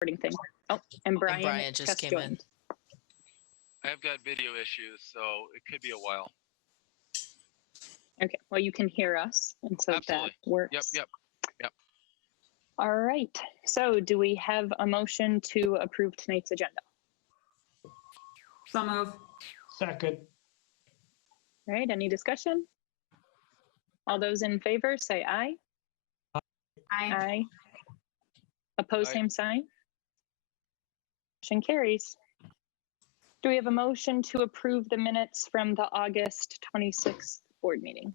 recording thing. Oh, and Brian, Brian just came in. joined. I've got video issues, so it could be a while. Okay, well, you can hear us, and so Absolutely. that works. Yep. All right, so do we have a motion to approve tonight's agenda? So move. Second. All right, any discussion? All those in favor, say aye. Aye. Opposed, Aye. same sign. Motion carries. Do we have a motion to approve the minutes from the August 26th board meeting?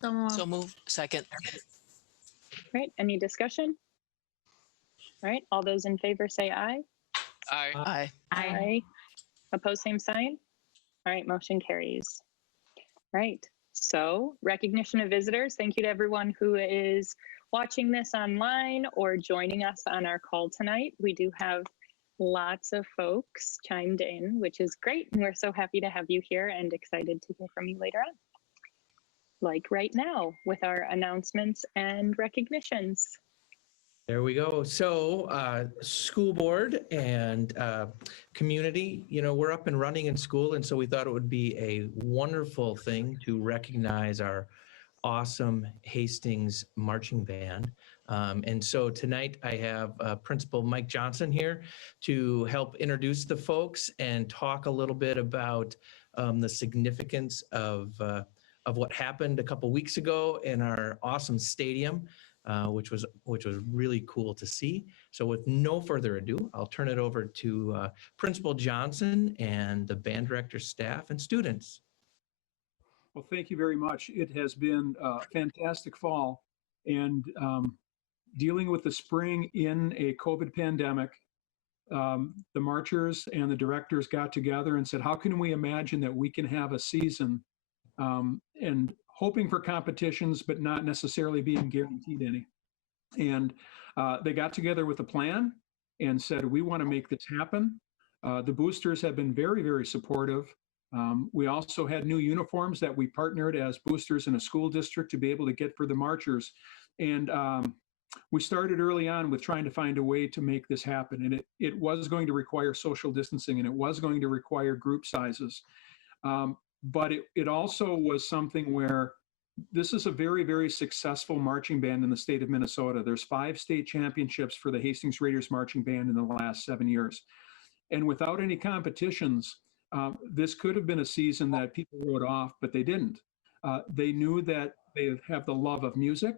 So moved. Second. All right, any discussion? All right, all those in favor say aye. Aye. Aye. Opposed, same sign. All right, motion carries. All right, so recognition of visitors. Thank you to everyone who is watching this online or joining us on our call tonight. We do have lots of folks chimed in, which is great. And we're so happy to have you here and excited to hear from you later on. Like right now with our announcements and recognitions. There we go. So school board and community, we're up and running in school. And so we thought it would be a wonderful thing to recognize our awesome Hastings marching band. And so tonight I have Principal Mike Johnson here to help introduce the folks and talk a little bit about the significance of what happened a couple weeks ago in our awesome stadium, which was really cool to see. So with no further ado, I'll turn it over to Principal Johnson and the band director, staff, and students. Well, thank you very much. It has been a fantastic fall, and dealing with the spring in a COVID pandemic, the marchers and the directors got together and said, how can we imagine that we can have a season, and hoping for competitions, but not necessarily being guaranteed any. And they got together with a plan and said, we want to make this happen. The boosters have been very, very supportive. We also had new uniforms that we partnered as boosters in a school district to be able to get for the marchers. And we started early on with trying to find a way to make this happen. And it was going to require social distancing, and it was going to require group sizes. But it also was something where this is a very, very successful marching band in the state of Minnesota. There's 5 state championships for the Hastings Raiders marching band in the last 7 years. And without any competitions, this could have been a season that people wrote off, but they didn't. They knew that they have the love of music.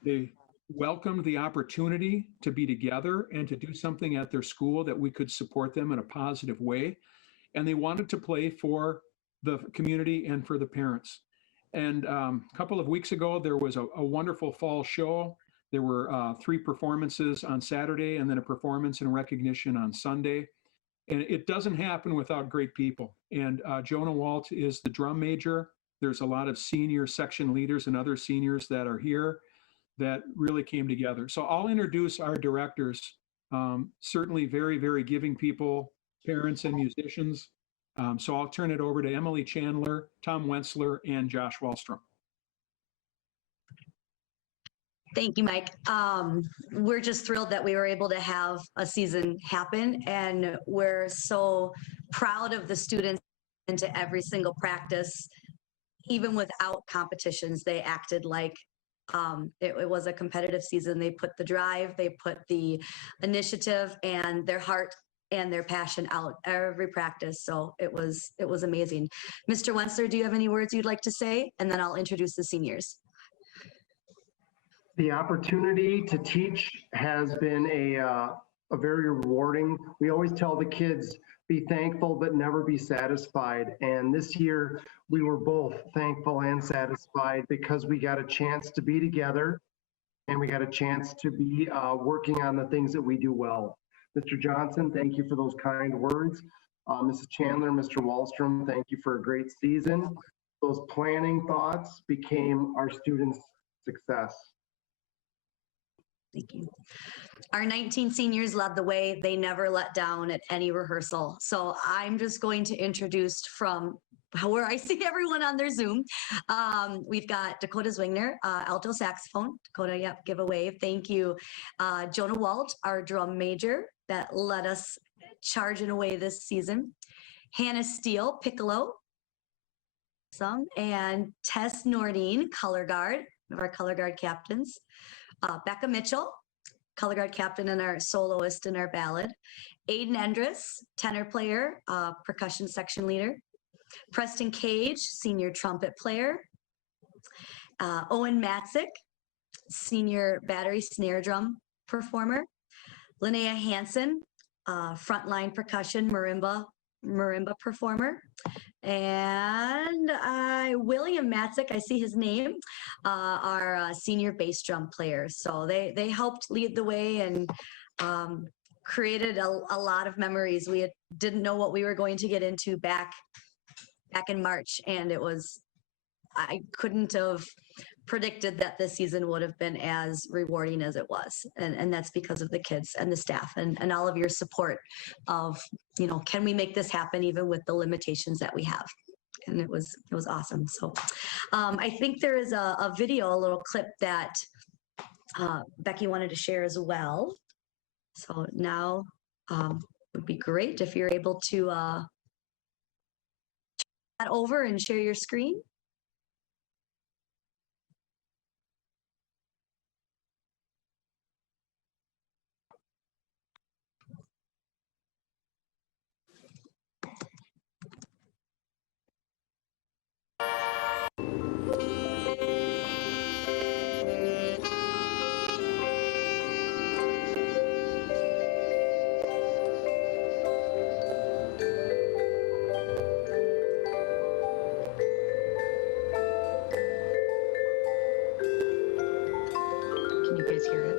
They welcomed the opportunity to be together and to do something at their school that we could support them in a positive way. And they wanted to play for the community and for the parents. And a couple of weeks ago, there was a wonderful fall show. There were 3 performances on Saturday and then a performance and recognition on Sunday. And it doesn't happen without great people. And Jonah Walt is the drum major. There's a lot of senior section leaders and other seniors that are here that really came together. So I'll introduce our directors, certainly very, very giving people, parents and musicians. So I'll turn it over to Emily Chandler, Tom Wentzler, and Josh Wallstrom. Thank you, Mike. We're just thrilled that we were able to have a season happen, and we're so proud of the students into every single practice. Even without competitions, they acted like it was a competitive season. They put the drive, they put the initiative and their heart and their passion out every practice. So it was amazing. Mr. Wentzler, do you have any words you'd like to say? And then I'll introduce the seniors. The opportunity to teach has been a very rewarding. We always tell the kids, be thankful, but never be satisfied. And this year we were both thankful and satisfied because we got a chance to be together and we got a chance to be working on the things that we do well. Mr. Johnson, thank you for those kind words. Mrs. Chandler, Mr. Wallstrom, thank you for a great season. Those planning thoughts became our students' success. Thank you. Our 19 seniors led the way. They never let down at any rehearsal. So I'm just going to introduce from where I see everyone on their Zoom. We've got Dakota Zwingner, alto saxophone. Dakota, yep, give a wave. Thank you. Jonah Walt, our drum major that let us charging away this season. Hannah Steele, piccolo. And Tess Nordine, color guard, one of our color guard captains. Becca Mitchell, color guard captain and our soloist in our ballad. Aiden Endress, tenor player, percussion section leader. Preston Cage, senior trumpet player. Owen Matzik, senior battery snare drum performer. Linnea Hansen, frontline percussion marimba performer. And William Matzik, I see his name, our senior bass drum player. So they helped lead the way and created a lot of memories. We didn't know what we were going to get into back in March, and I couldn't have predicted that this season would have been as rewarding as it was. And that's because of the kids and the staff and all of your support of, can we make this happen even with the limitations that we have? And it was awesome. So I think there is a video, a little clip that Becky wanted to share as well. So now it would be great if you're able to that over and share your screen. Can you guys hear it?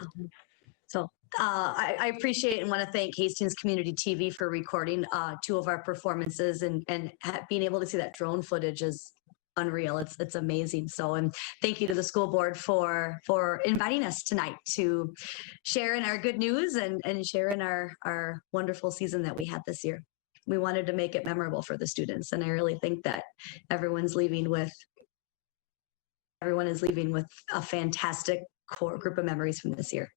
Awesome. So I appreciate and want to thank Hastings Community TV for recording 2 of our performances and being able to see that drone footage is unreal. It's amazing. So, and thank you to the school board for inviting us tonight to share in our good news and share in our wonderful season that we had this year. We wanted to make it memorable for the students, and I really think that everyone is leaving with a fantastic core group of memories from this year.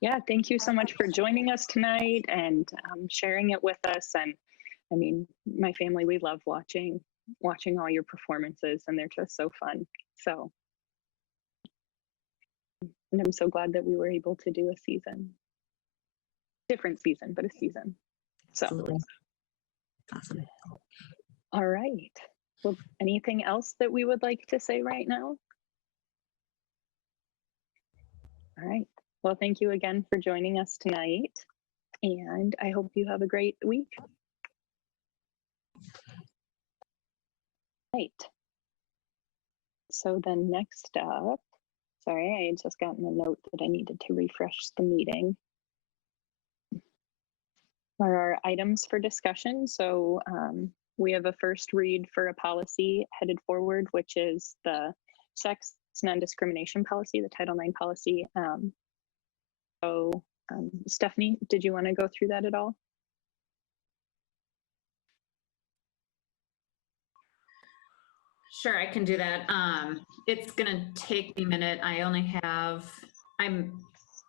Yeah, thank you so much for joining us tonight and sharing it with us. And I mean, my family, we love watching all your performances, and they're just so fun. So, and I'm so glad that we were able to do a season. Different season, but a season. So, Absolutely. Awesome. All right. Well, anything else that we would like to say right now? All right. Well, thank you again for joining us tonight, and I hope you have a great week. Right. so then next up, sorry, I had just gotten a note that I needed to refresh the meeting. Are our items for discussion. So we have a first read for a policy headed forward, which is the sex non-discrimination policy, the Title IX policy. Stephanie, did you want to go through that at all? Sure, I can do that. It's gonna take me a minute. I'm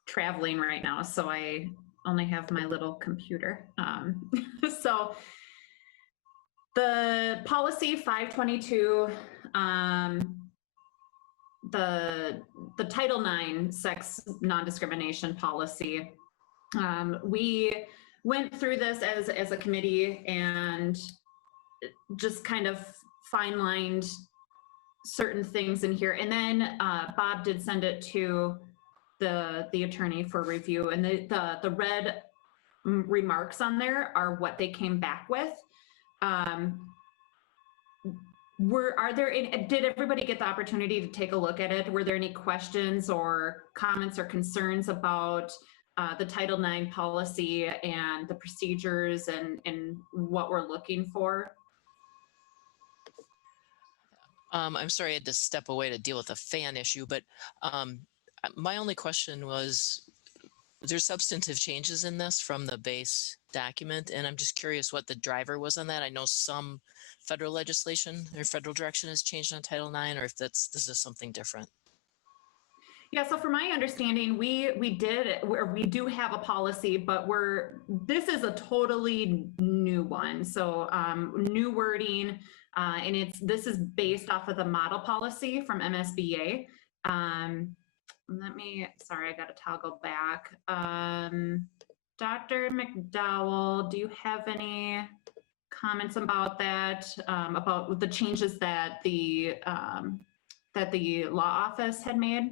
traveling right now, so I only have my little computer. So the policy 522, the Title IX sex non-discrimination policy. We went through this as a committee and just kind of fine-lined certain things in here. And then Bob did send it to the attorney for review, and the red remarks on there are what they came back with. Did everybody get the opportunity to take a look at it? Were there any questions or comments or concerns about the Title IX policy and the procedures and what we're looking for? I'm sorry I had to step away to deal with a fan issue, but my only question was, there's substantive changes in this from the base document, and I'm just curious what the driver was on that. I know some federal legislation or federal direction has changed on Title IX, or if this is something different. Yeah, so from my understanding, we do have a policy, but this is a totally new one. So new wording, and this is based off of the model policy from MSBA. Sorry, I got to toggle back. Dr. McDowell, do you have any comments about that, about the changes that the law office had made?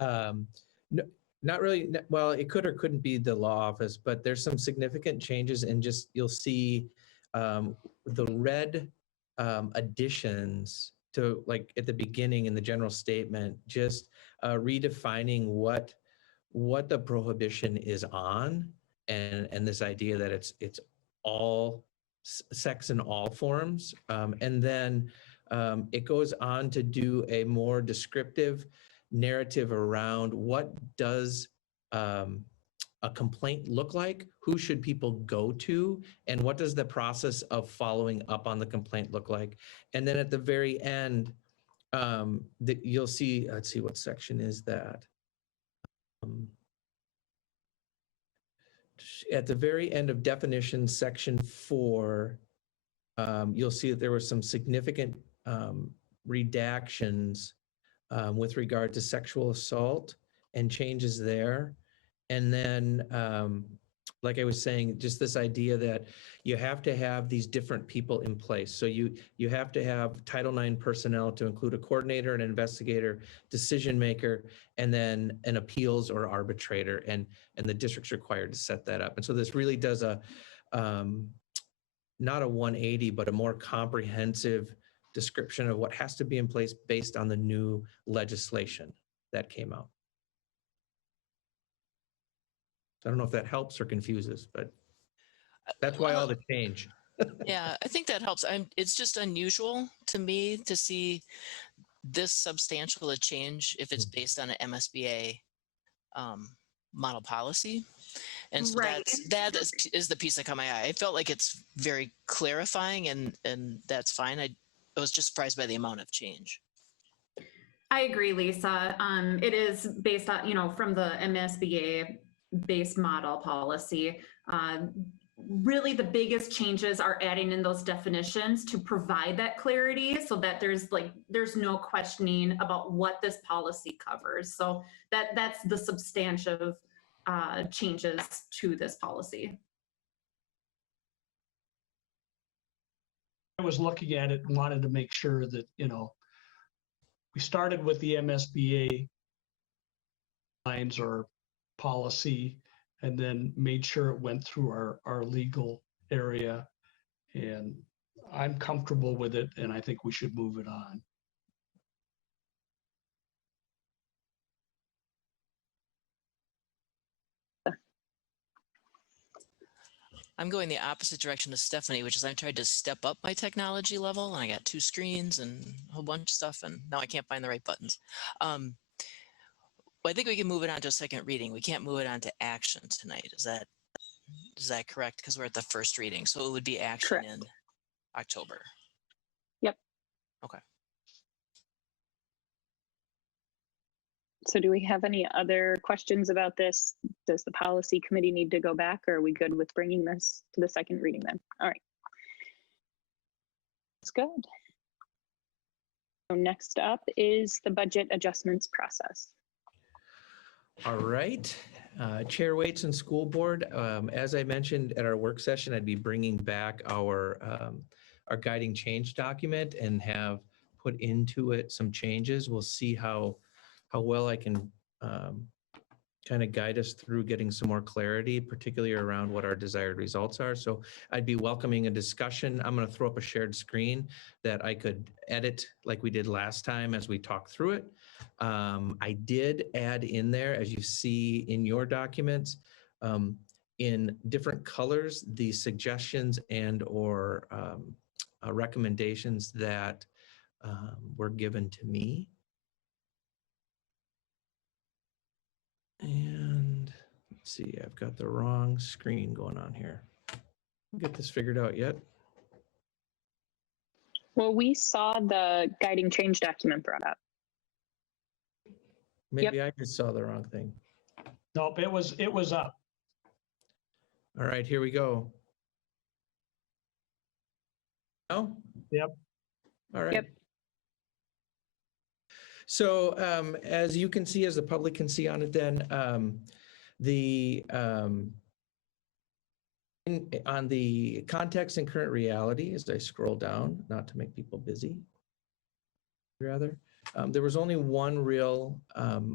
No, not really. Well, it could or couldn't be the law office, but there's some significant changes, and just you'll see the red additions to, like at the beginning in the general statement, just redefining what the prohibition is on, and this idea that it's all sex in all forms, and then it goes on to do a more descriptive narrative around what does a complaint look like, who should people go to, and what does the process of following up on the complaint look like. And then at the very end, you'll see, let's see, what section is that? At the very end of definition, section 4, you'll see that there were some significant redactions with regard to sexual assault and changes there. And then, like I was saying, just this idea that you have to have these different people in place. So you have to have Title IX personnel to include a coordinator, an investigator, decision maker, and then an appeals or arbitrator, and the district's required to set that up. And so this really does a, not a 180, but a more comprehensive description of what has to be in place based on the new legislation that came out. I don't know if that helps or confuses, but that's why all the change. Yeah, I think that helps. It's just unusual to me to see this substantial a change if it's based on an MSBA model policy. And so Right. that is the piece that caught my eye. I felt like it's very clarifying, and that's fine. I was just surprised by the amount of change. I agree, Lisa. It is based on, from the MSBA based model policy. Really, the biggest changes are adding in those definitions to provide that clarity, so that there's no questioning about what this policy covers. So that's the substantive changes to this policy. I was looking at it and wanted to make sure that, we started with the MSBA lines or policy, and then made sure it went through our legal area. And I'm comfortable with it, and I think we should move it on. I'm going the opposite direction to Stephanie, which is I tried to step up my technology level and I got 2 screens and a whole bunch of stuff and now I can't find the right buttons. Well, I think we can move it on to a second reading. We can't move it on to action tonight. Is that correct? Because we're at the first reading. So it would be action Correct. in October. Yep. Okay. So do we have any other questions about this? Does the policy committee need to go back, or are we good with bringing this to the second reading then? All right. That's good. So next up is the budget adjustments process. All right. Chair Waits and School Board, as I mentioned at our work session, I'd be bringing back our guiding change document and have put into it some changes. We'll see how well I can kind of guide us through getting some more clarity, particularly around what our desired results are. So I'd be welcoming a discussion. I'm going to throw up a shared screen that I could edit like we did last time as we talk through it. I did add in there, as you see in your documents, in different colors, the suggestions and or recommendations that were given to me. And let's see, I've got the wrong screen going on here. Get this figured out yet? Well, we saw the guiding change document brought up. Maybe I just saw the wrong thing. Nope, it was up. All right, here we go. Oh? Yep. All right. Yep. So as you can see, as the public can see on it then, on the context and current reality, as I scroll down, not to make people busy, rather, there was only one real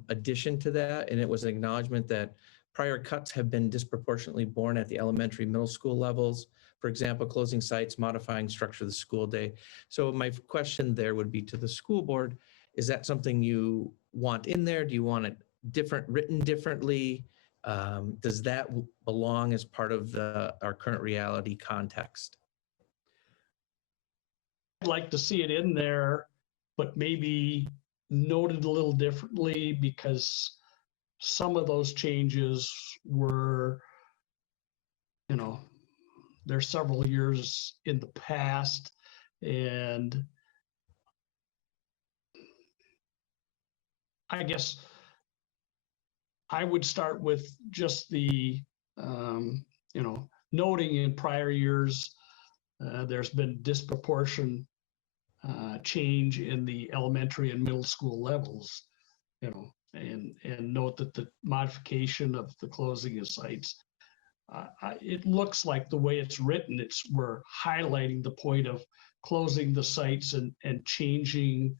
addition to that, and it was an acknowledgement that prior cuts have been disproportionately borne at the elementary, middle school levels. For example, closing sites, modifying structure of the school day. So my question there would be to the school board, is that something you want in there? Do you want it written differently? Does that belong as part of our current reality context? I'd like to see it in there, but maybe noted a little differently because some of those changes were, they're several years in the past, and I guess I would start with just the, noting in prior years, there's been disproportionate change in the elementary and middle school levels, and note that the modification of the closing of sites, it looks like the way it's written, we're highlighting the point of closing the sites and changing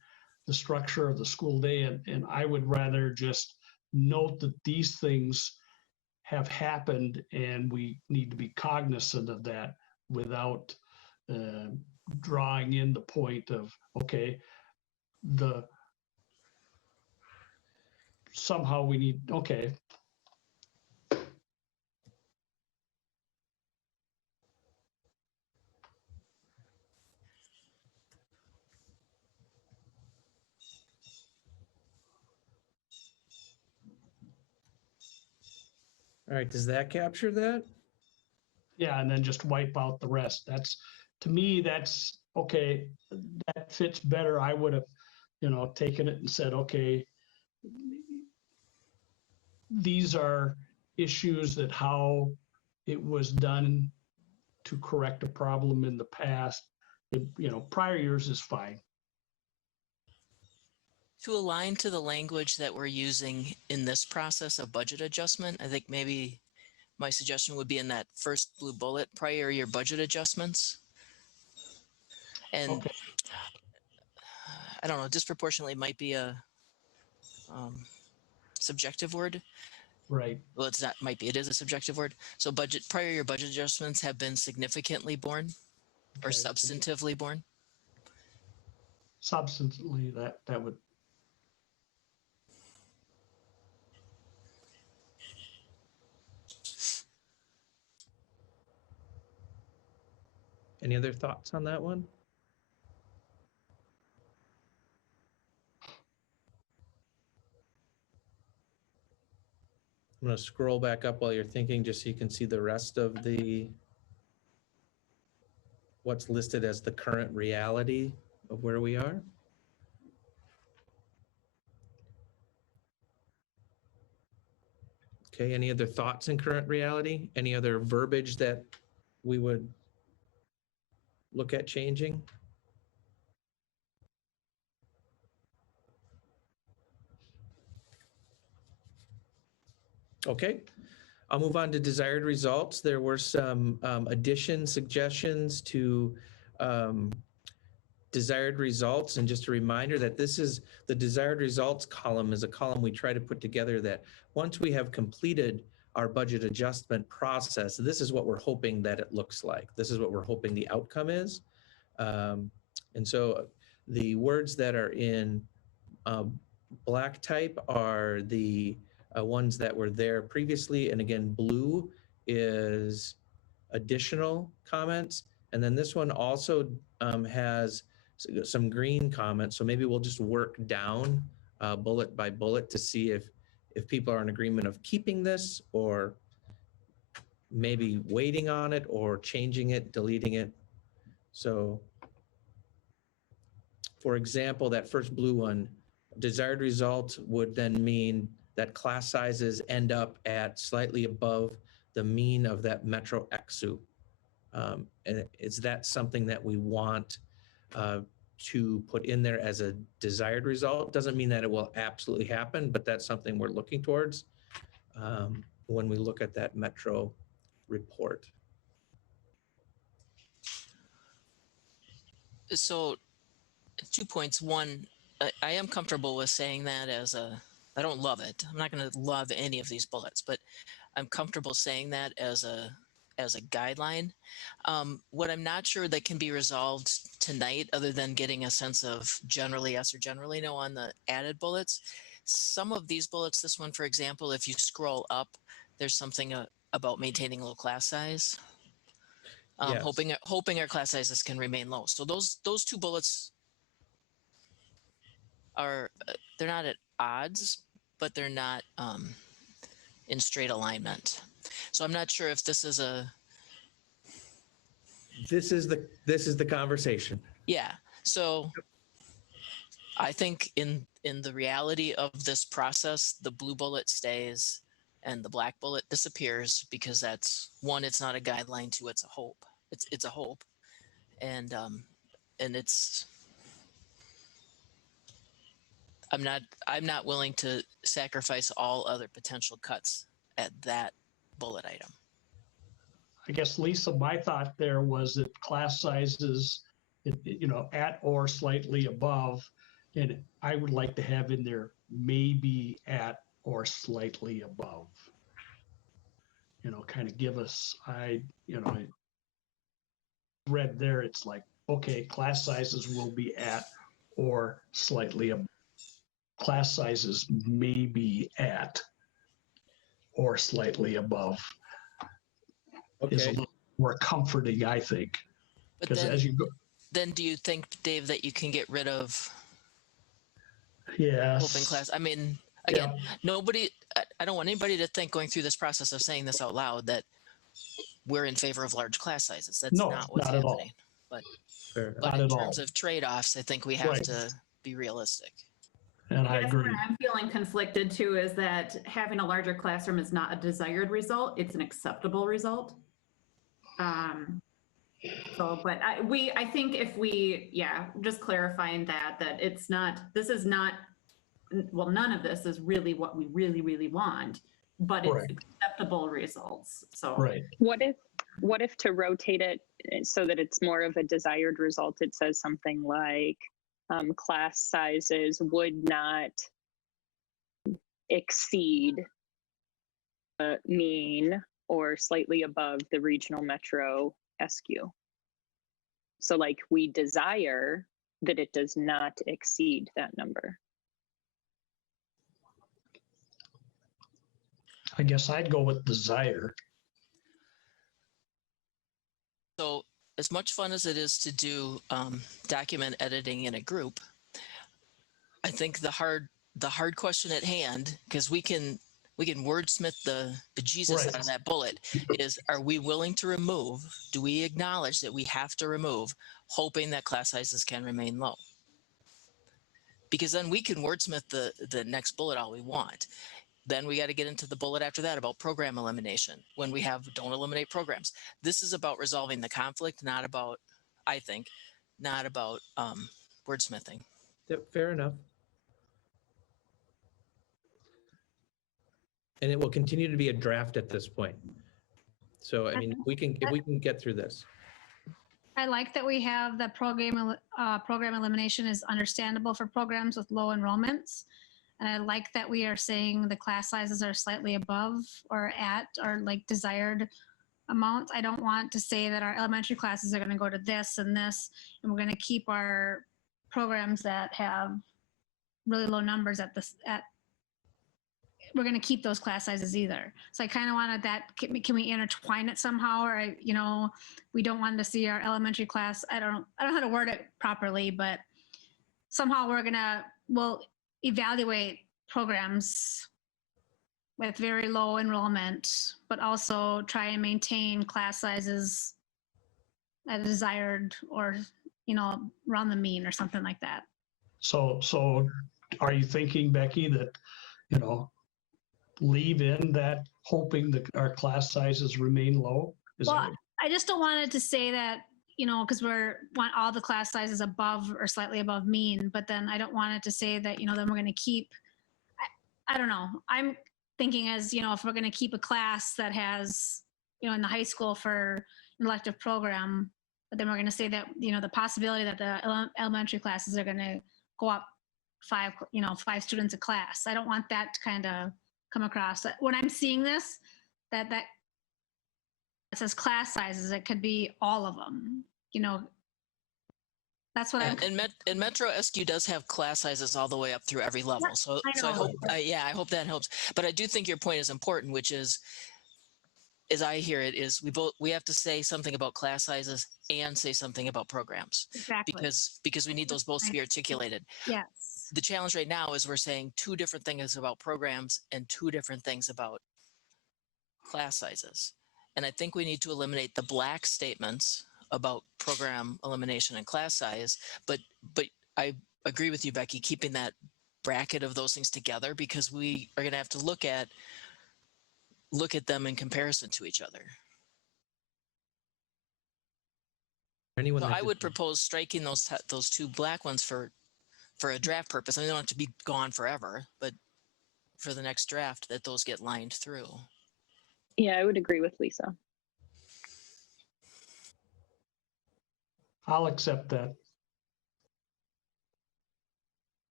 the structure of the school day. And I would rather just note that these things have happened and we need to be cognizant of that without drawing in the point of, okay, somehow we need, okay. All right, does that capture that? Yeah, and then just wipe out the rest. To me, that's okay. That fits better. I would have, taken it and said, okay, these are issues that how it was done to correct a problem in the past. Prior years is fine. To align to the language that we're using in this process of budget adjustment, I think maybe my suggestion would be in that first blue bullet, prior year budget adjustments. And Okay. I don't know, disproportionately might be a subjective word. Right. Well, it's not, it is a subjective word. So prior year budget adjustments have been significantly borne or Okay. substantively borne. Substantively, that would. Any other thoughts on that one? I'm going to scroll back up while you're thinking, just so you can see the rest of what's listed as the current reality of where we are. Okay, any other thoughts in current reality? Any other verbiage that we would look at changing? Okay, I'll move on to desired results. There were some addition suggestions to desired results. And just a reminder that this is the desired results column is a column we try to put together that once we have completed our budget adjustment process, this is what we're hoping that it looks like. This is what we're hoping the outcome is. And so the words that are in black type are the ones that were there previously. And again, blue is additional comments. And then this one also has some green comments. So maybe we'll just work down bullet by bullet to see if people are in agreement of keeping this or maybe waiting on it or changing it, deleting it. So for example, that first blue one, desired result would then mean that class sizes end up at slightly above the mean of that Metro EXU. And is that something that we want to put in there as a desired result? Doesn't mean that it will absolutely happen, but that's something we're looking towards when we look at that Metro report. So 2 points. One, I am comfortable with saying that as I don't love it. I'm not going to love any of these bullets, but I'm comfortable saying that as a guideline. What I'm not sure that can be resolved tonight, other than getting a sense of generally yes or generally no on the added bullets. Some of these bullets, this one, for example, if you scroll up, there's something about maintaining low class size. Yes. Hoping our class sizes can remain low. So those 2 bullets are they're not at odds, but they're not in straight alignment. So I'm not sure if this is the conversation. Yeah. So I think in the reality of this process, the blue bullet stays and the black bullet disappears because that's one, it's not a guideline, 2, it's a hope. It's a hope. And it's I'm not willing to sacrifice all other potential cuts at that bullet item. I guess, Lisa, my thought there was that class sizes, at or slightly above, and I would like to have in there maybe at or slightly above. Kind of give us, I read there, it's like, okay, class sizes will be at or slightly above. Class sizes may be at or slightly above. Is a Okay. little more comforting, I think. But Because as you go, then do you think, Dave, that you can get rid of yes, open class? I mean, again, I don't want anybody to think going through this process of saying this out loud that we're in favor of large class sizes. That's No, not what's not at all. happening. But Not in at terms all. of trade-offs, I think we have Right. to be realistic. And I That's agree. where I'm feeling conflicted too, is that having a larger classroom is not a desired result, it's an acceptable result. But I think if we, just clarifying that it's not, this is not, well, none of this is really what we really, really want, but it's Right. acceptable results, so. Right. What if to rotate it so that it's more of a desired result, it says something like class sizes would not exceed the mean or slightly above the regional metro SQ. So like we desire that it does not exceed that number. I guess I'd go with desire. So as much fun as it is to do document editing in a group, I think the hard question at hand, because we can wordsmith the bejesus Right. out of that bullet, is, are we willing to remove? Do we acknowledge that we have to remove, hoping that class sizes can remain low? Because then we can wordsmith the next bullet all we want. Then we got to get into the bullet after that about program elimination. When we have don't eliminate programs, this is about resolving the conflict, not about, I think, not about wordsmithing. Yep, fair enough. And it will continue to be a draft at this point. So, I mean, if we can get through this. I like that we have the program elimination is understandable for programs with low enrollments. And I like that we are saying the class sizes are slightly above or at or like desired amounts. I don't want to say that our elementary classes are going to go to this and this, and we're going to keep our programs that have really low numbers we're going to keep those class sizes either. So I kind of wanted that, can we intertwine it somehow? Or, we don't want to see our elementary class, I don't know how to word it properly, but somehow we'll evaluate programs with very low enrollment, but also try and maintain class sizes at a desired or, around the mean or something like that. So are you thinking, Becky, that, leave in that hoping that our class sizes remain low? I just don't want it to say that, because want all the class sizes above or slightly above mean, but then I don't want it to say that, then we're going to keep, I don't know. I'm thinking as, if we're going to keep a class that has, in the high school for an elective program, but then we're going to say that, the possibility that the elementary classes are going to go up 5 students a class. I don't want that to kind of come across. When I'm seeing this, that it says class sizes, it could be all of them, that's what I'm. And Metro SQ does have class sizes all the way up through every level. So I hope, I hope that helps. But I do think your point is important, which is, as I hear it, is we have to say something about class sizes and say something about programs. Exactly. Because we need those both to be articulated. Yes. The challenge right now is we're saying 2 different things about programs and 2 different things about class sizes. And I think we need to eliminate the black statements about program elimination and class size. But I agree with you, Becky, keeping that bracket of those things together, because we are going to have to look at them in comparison to each other. Anyone So that I would propose striking those 2 black ones for a draft purpose. I mean, they don't have to be gone forever, but for the next draft, that those get lined through. Yeah, I would agree with Lisa. I'll accept that.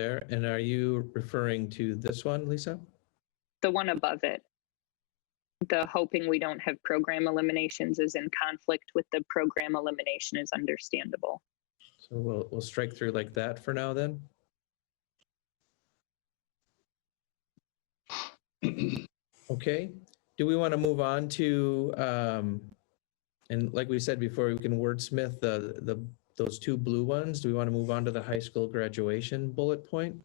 there. And are you referring to this one, Lisa? The one above it. The hoping we don't have program eliminations is in conflict with the program elimination is understandable. So we'll strike through like that for now then. Okay. Do we want to move on to, and like we said before, we can wordsmith those 2 blue ones. Do we want to move on to the high school graduation bullet point?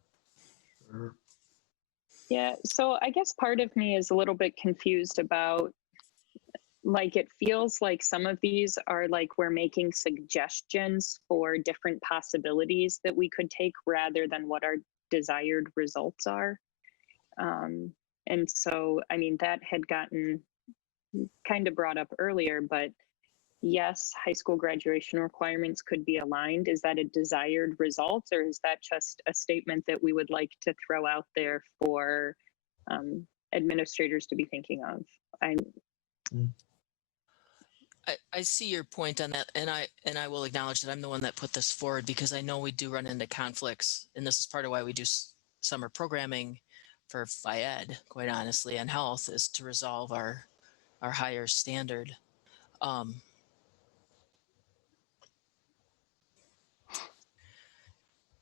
Yeah, so I guess part of me is a little bit confused about, like, it feels like some of these are like we're making suggestions for different possibilities that we could take rather than what our desired results are. And so, I mean, that had gotten kind of brought up earlier, but yes, high school graduation requirements could be aligned. Is that a desired result, or is that just a statement that we would like to throw out there for administrators to be thinking of? I see your point on that, and I will acknowledge that I'm the one that put this forward because I know we do run into conflicts, and this is part of why we do summer programming for FIED, quite honestly, and health, is to resolve our higher standard.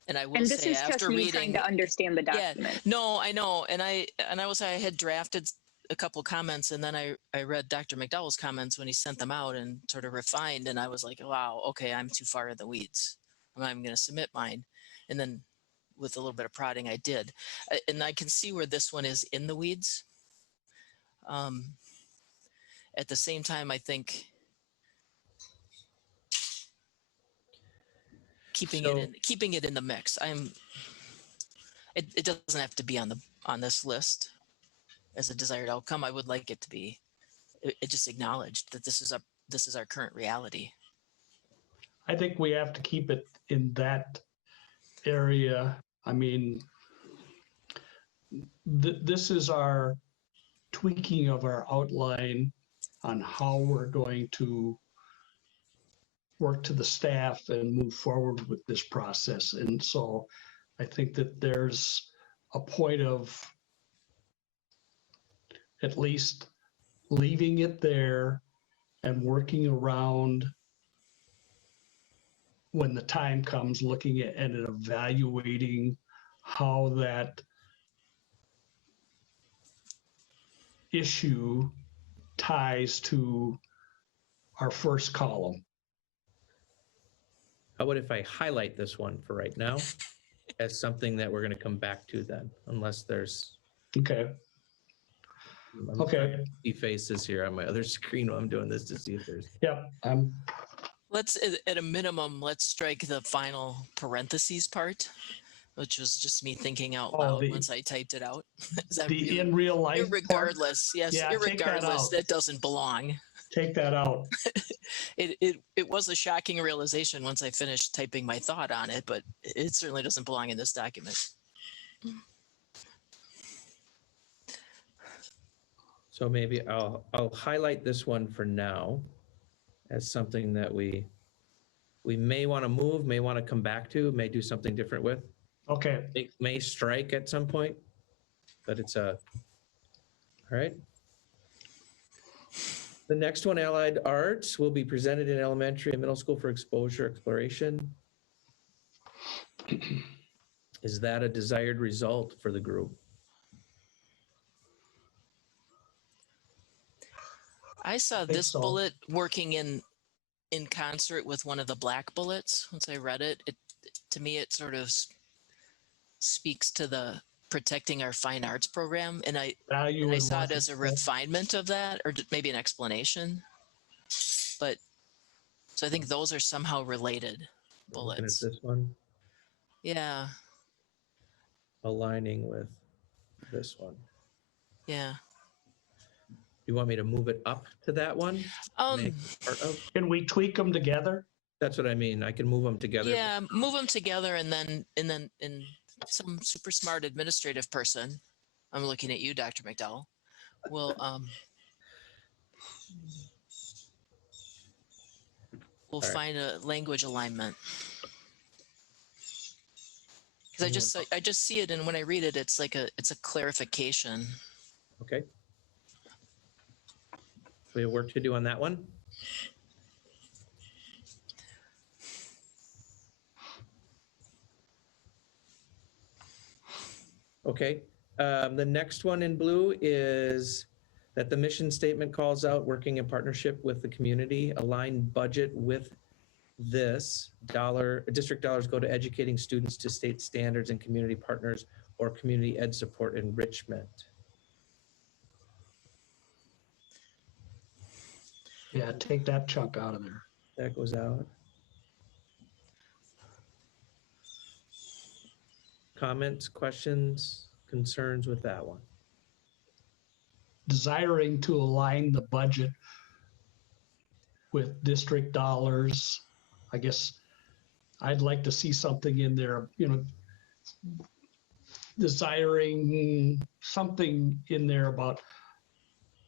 And I will and this say, is after just me reading, trying to understand the document. No, I know, and I will say I had drafted a couple comments, and then I read Dr. McDowell's comments when he sent them out and sort of refined, and I was like, wow, okay, I'm too far in the weeds. I'm going to submit mine. And then with a little bit of prodding, I did. And I can see where this one is in the weeds. At the same time, I think keeping it in the mix. It doesn't have to be on this list as a desired outcome. I would like it to be it just acknowledged that this is our current reality. I think we have to keep it in that area. I mean, this is our tweaking of our outline on how we're going to work to the staff and move forward with this process. And so I think that there's a point of at least leaving it there and working around when the time comes, looking at and evaluating how that issue ties to our first column. How about if I highlight this one for right now as something that we're going to come back to then, unless there's. Okay. I'm trying to see faces here on my other screen while I'm doing this to see if there's. Yep. Let's, at a minimum, let's strike the final parentheses part, which was just me thinking out loud once I typed it out. The in real life Irregardless, part? yes, Yeah, irregardless, that doesn't belong. Take that out. It was a shocking realization once I finished typing my thought on it, but it certainly doesn't belong in this document. So maybe I'll highlight this one for now as something that we may want to move, may want to come back to, may do something different with. Okay. It may strike at some point, but it's all right. The next one, Allied Arts, will be presented in elementary and middle school for exposure exploration. Is that a desired result for the group? I saw this bullet working in concert with one of the black bullets. Once I read it, to me, it sort of speaks to the protecting our fine arts program. And I saw it as a refinement of that, or maybe an explanation. But so I think those are somehow related bullets. Looking at this one? Yeah. Aligning with this one. Yeah. You want me to move it up to that one? Can we tweak them together? That's what I mean. I can move them together. Yeah, move them together, and then some super smart administrative person, I'm looking at you, Dr. McDowell, will find a language alignment. Because I just see it, and when I read it, it's like it's a clarification. Okay. We have work to do on that one. Okay. The next one in blue is that the mission statement calls out working in partnership with the community, align budget with this district dollars go to educating students to state standards and community partners or community ed support enrichment. Yeah, take that chunk out of there. That goes out. Comments, questions, concerns with that one? Desiring to align the budget with district dollars. I guess I'd like to see something in there, desiring something in there about,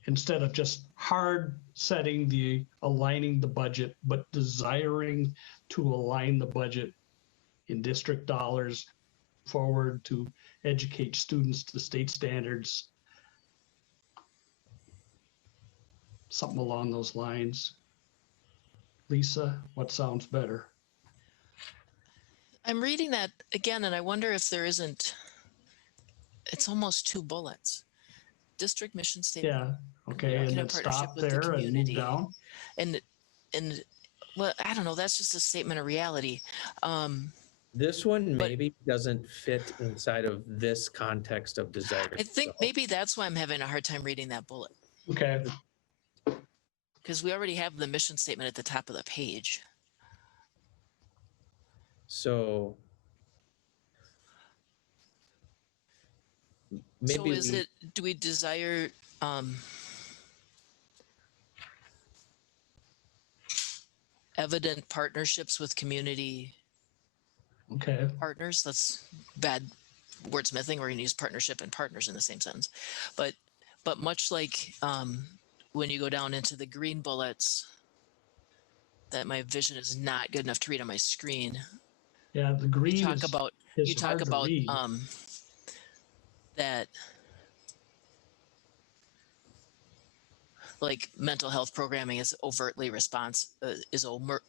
instead of just hard setting aligning the budget, but desiring to align the budget in district dollars forward to educate students to state standards. Something along those lines. Lisa, what sounds better? I'm reading that again, and I wonder if there isn't, it's almost two bullets. district mission statement. Yeah, okay, Working and in then partnership stop with the there and move community. down. And well, I don't know. That's just a statement of reality. This one But- maybe doesn't fit inside of this context of desire. I think maybe that's why I'm having a hard time reading that bullet, Okay, because we already have the mission statement at the top of the page. So maybe So is it, do we desire evident partnerships with community okay, partners? That's bad wordsmithing. We're going to use partnership and partners in the same sentence. But much like when you go down into the green bullets, that my vision is not good enough to read on my screen. yeah, the green You talk is, about is you talk hard to about read. that like mental health programming is overtly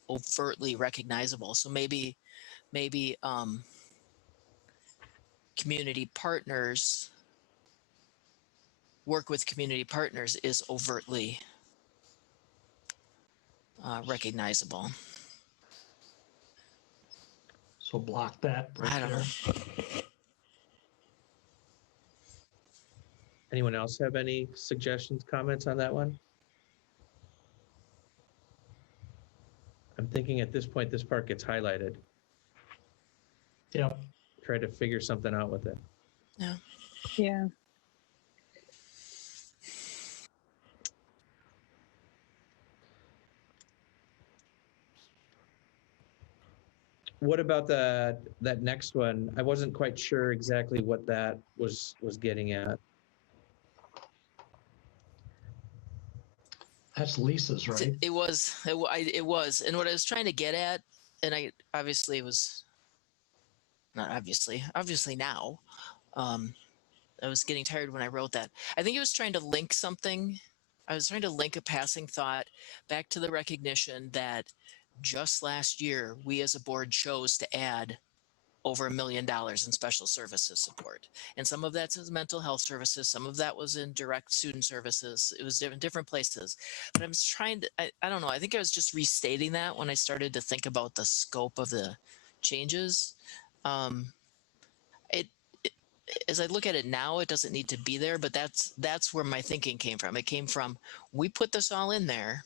overtly recognizable. So maybe community partners, work with community partners is overtly recognizable. So block that right I don't there. know. anyone else have any suggestions, comments on that one? I'm thinking at this point, this part gets highlighted. Yep, Try to figure something out with it. Yeah. What about that next one? I wasn't quite sure exactly what that was getting at. that's Lisa's, right? It was, and what I was trying to get at, and I obviously was not obviously now. I was getting tired when I wrote that. I think it was trying to link something. I was trying to link a passing thought back to the recognition that just last year we as a board chose to add over $1 million in special services support. And some of that's in mental health services. Some of that was in direct student services. It was different places. But I'm trying to, I don't know. I think I was just restating that when I started to think about the scope of the changes. As I look at it now, it doesn't need to be there, but that's where my thinking came from. It came from, we put this all in there.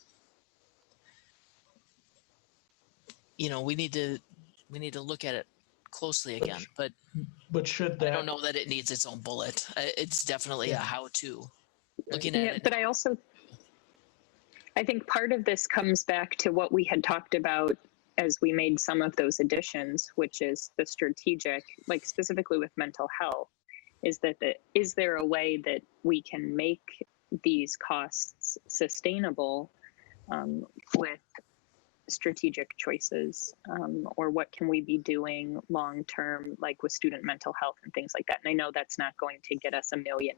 We need to look at it closely again, But should I that, don't know that it needs its own bullet. It's definitely a how-to. Looking at Yeah, it. but I think part of this comes back to what we had talked about as we made some of those additions, which is the strategic, like specifically with mental health, is there a way that we can make these costs sustainable with strategic choices, or what can we be doing long term, like with student mental health and things like that? And I know that's not going to get us $1 million,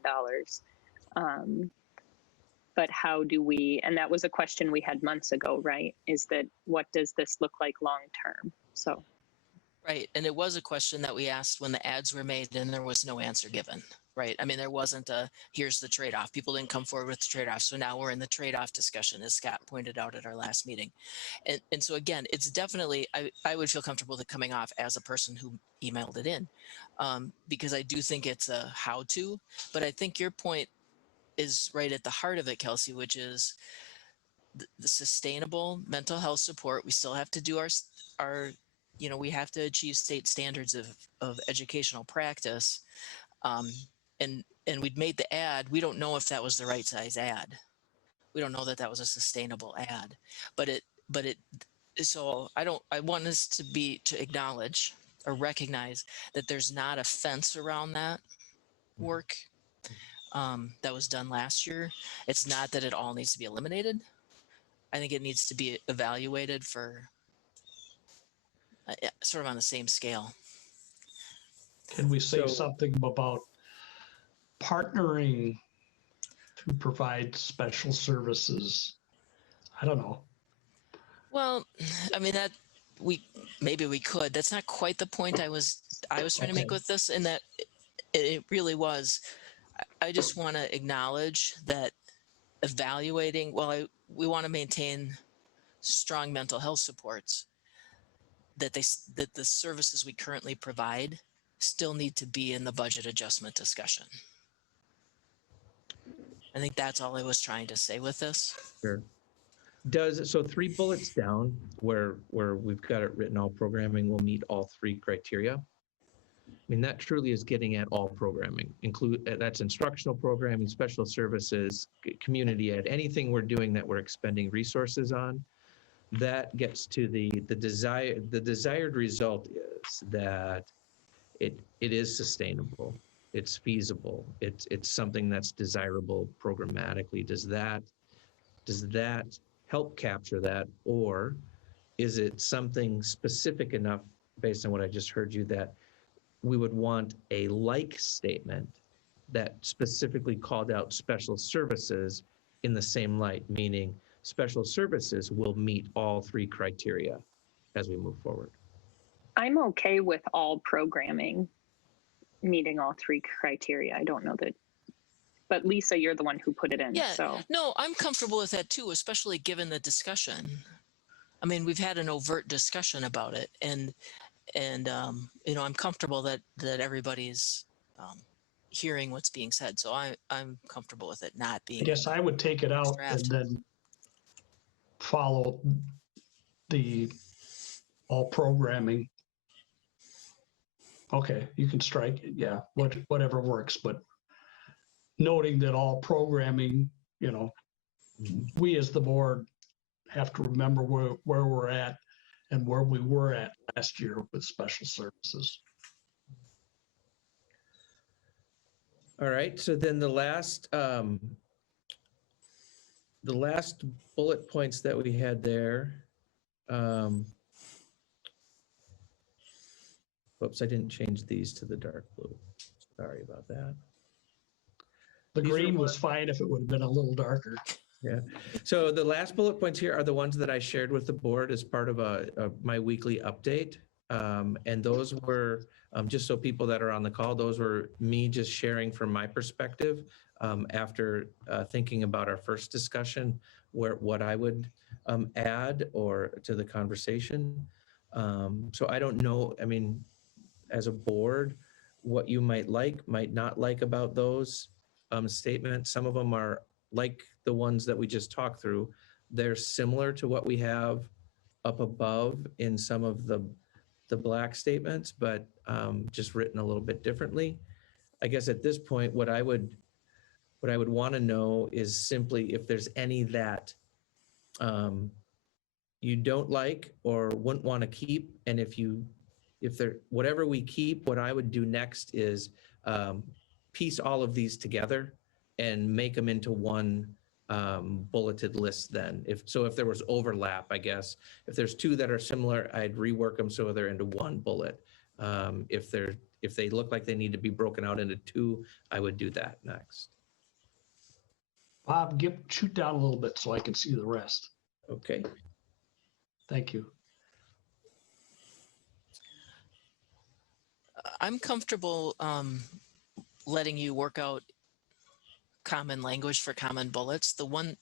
but how do we? And that was a question we had months ago, right? Is that what does this look like long term? So. Right, and it was a question that we asked when the ads were made, and there was no answer given. Right, I mean, there wasn't a here's the trade-off. People didn't come forward with the trade-off, so now we're in the trade-off discussion, as Scott pointed out at our last meeting. And so again, it's definitely I would feel comfortable with it coming off as a person who emailed it in, because I do think it's a how-to. But I think your point is right at the heart of it, Kelsey, which is the sustainable mental health support. We still have to do our we have to achieve state standards of educational practice. And we'd made the ad. We don't know if that was the right size ad. We don't know that that was a sustainable ad, but so I want us to acknowledge or recognize that there's not a fence around that work that was done last year. It's not that it all needs to be eliminated. I think it needs to be evaluated for sort of on the same scale. can we say So- something about partnering to provide special services? I don't know. Well, I mean maybe we could. That's not quite the point I was trying to make with this, in that it really was. I just want to acknowledge that evaluating, we want to maintain strong mental health supports, that the services we currently provide still need to be in the budget adjustment discussion. I think that's all I was trying to say with this. Sure. So 3 bullets down where we've got it written, all programming will meet all 3 criteria. I mean, that truly is getting at all programming, that's instructional programming, special services, community ed, anything we're doing that we're expending resources on. That gets to the desired result is that it is sustainable, it's feasible, it's something that's desirable programmatically. Does that help capture that, or is it something specific enough based on what I just heard you that we would want a like statement that specifically called out special services in the same light, meaning special services will meet all 3 criteria as we move forward? I'm okay with all programming meeting all 3 criteria. I don't know that, but Lisa, you're the one who put it in. Yeah, so no, I'm comfortable with that too, especially given the discussion. I mean, we've had an overt discussion about it, and you know, I'm comfortable that everybody's hearing what's being said. So I'm comfortable with it not being. I guess I would take it out and then follow the all programming. Okay, you can strike it, yeah, whatever works, but noting that all programming, you know, we as the board have to remember where we're at and where we were at last year with special services. All right, so then the last bullet points that we had there, whoops, I didn't change these to the dark blue. Sorry about that. The green was fine if it would have been a little darker. Yeah. So the last bullet points here are the ones that I shared with the board as part of my weekly update. And those were, just so people that are on the call, those were me just sharing from my perspective after thinking about our first discussion, what I would add or to the conversation. So I don't know, I mean, as a board, what you might not like about those statements. Some of them are like the ones that we just talked through. They're similar to what we have up above in some of the black statements, but just written a little bit differently. I guess at this point, what I would want to know is simply if there's any that you don't like or wouldn't want to keep, and if there, whatever we keep, what I would do next is piece all of these together and make them into one bulleted list then. If there was overlap, I guess, if there's 2 that are similar, I'd rework them so they're into one bullet. If they look like they need to be broken out into 2, I would do that next. Bob, shoot down a little bit so I can see the rest. Okay. Thank you. I'm comfortable letting you work out common language for common bullets. The one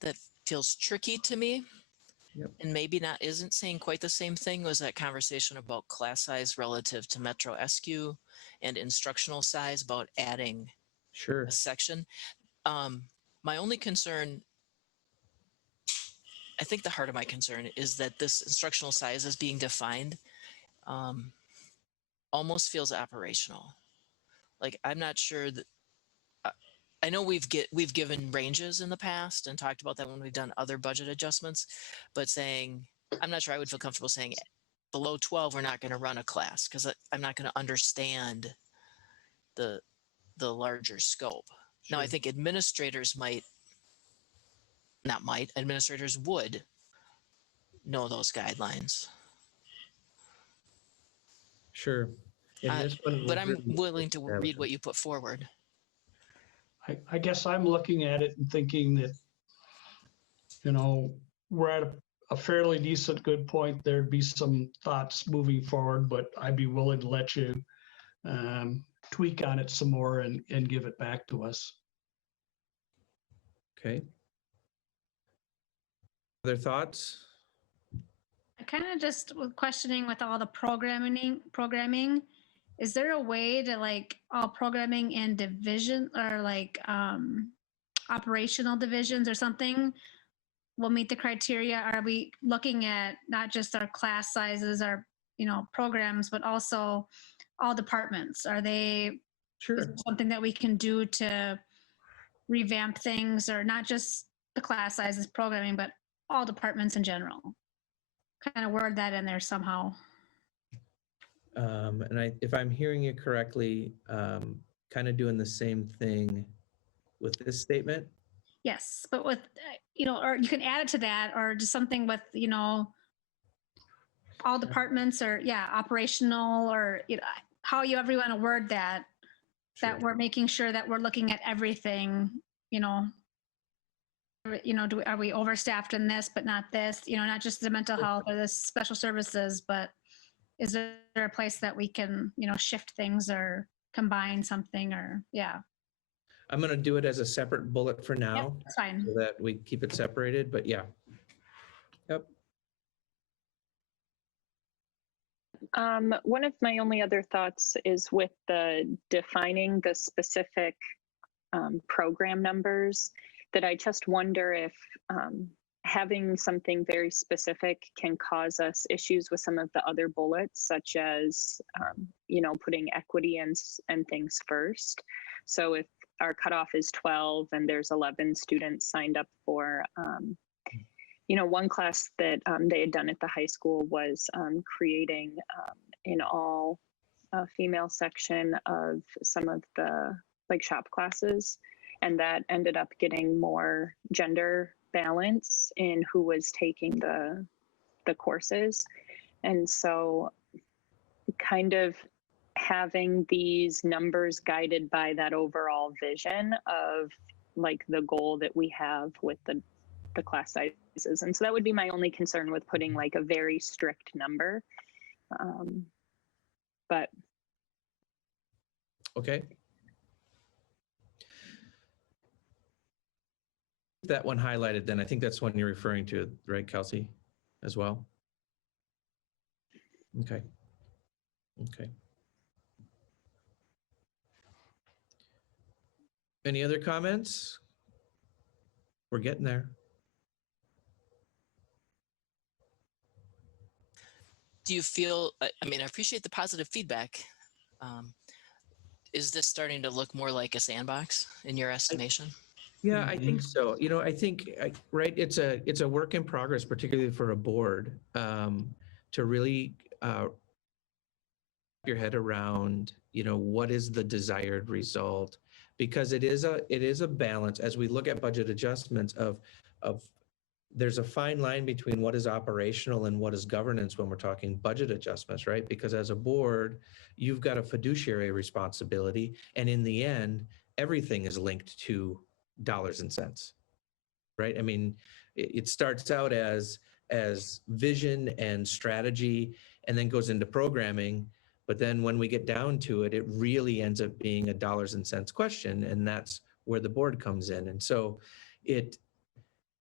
that feels tricky to me, and maybe isn't saying quite the same thing, was that conversation about class size relative to Metro SQ and instructional size about adding a section. My only concern, I think the heart of my concern is that this instructional size as being defined almost feels operational. Like, I'm not sure that, I know we've given ranges in the past and talked about that when we've done other budget adjustments, but saying, I'm not sure I would feel comfortable saying below 12, we're not going to run a class because I'm not going to understand the larger scope. Now, I think administrators administrators would know those guidelines. Sure. But I'm willing to read what you put forward. I guess I'm looking at it and thinking that, you know, we're at a fairly decent, good point. There'd be some thoughts moving forward, but I'd be willing to let you tweak on it some more and give it back to us. Okay. Other thoughts? I kind of just was questioning with all the programming, is there a way to like all programming in division or like operational divisions or something will meet the criteria? Are we looking at not just our class sizes, our, programs, but also all departments? Are they is Sure. there something that we can do to revamp things, or not just the class sizes programming, but all departments in general? Kind of word that in there somehow. And if I'm hearing you correctly, kind of doing the same thing with this statement. Yes, but with, or you can add it to that, or just something with, all departments, or operational, or, however you want to word that, that Sure. we're making sure that we're looking at everything, are we overstaffed in this, but not this, not just the mental health or the special services, but is there a place that we can, shift things or combine something, or, I'm going to do it as a separate bullet for now that's fine. so that we keep it separated, but yeah. Yep. One of my only other thoughts is with the defining the specific program numbers, that I just wonder if having something very specific can cause us issues with some of the other bullets, such as, putting equity and things first. So if our cutoff is 12 and there's 11 students signed up for, one class that they had done at the high school was creating an all female section of some of the like shop classes. And that ended up getting more gender balance in who was taking the courses. And so kind of having these numbers guided by that overall vision of like the goal that we have with the class sizes. And so that would be my only concern with putting like a very strict number. But Okay. That one highlighted, then I think that's one you're referring to, right, Kelsey, as well? Okay. Okay. Any other comments? We're getting there. Do you feel, I appreciate the positive feedback. Is this starting to look more like a sandbox in your estimation? Yeah, I think so. I think, right, it's a work in progress, particularly for a board, to really your head around, what is the desired result? Because it is a balance as we look at budget adjustments of there's a fine line between what is operational and what is governance when we're talking budget adjustments, right? Because as a board, you've got a fiduciary responsibility, and in the end, everything is linked to dollars and cents, right? I mean, it starts out as vision and strategy, and then goes into programming. But then when we get down to it, it really ends up being a dollars and cents question, and that's where the board comes in. And so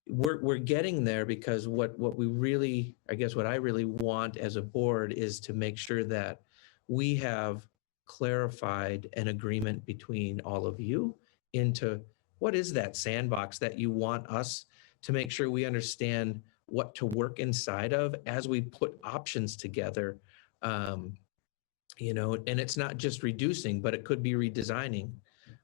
we're getting there, because what we really, I guess what I really want as a board is to make sure that we have clarified an agreement between all of you into what is that sandbox that you want us to make sure we understand what to work inside of as we put options together. And it's not just reducing, but it could be redesigning.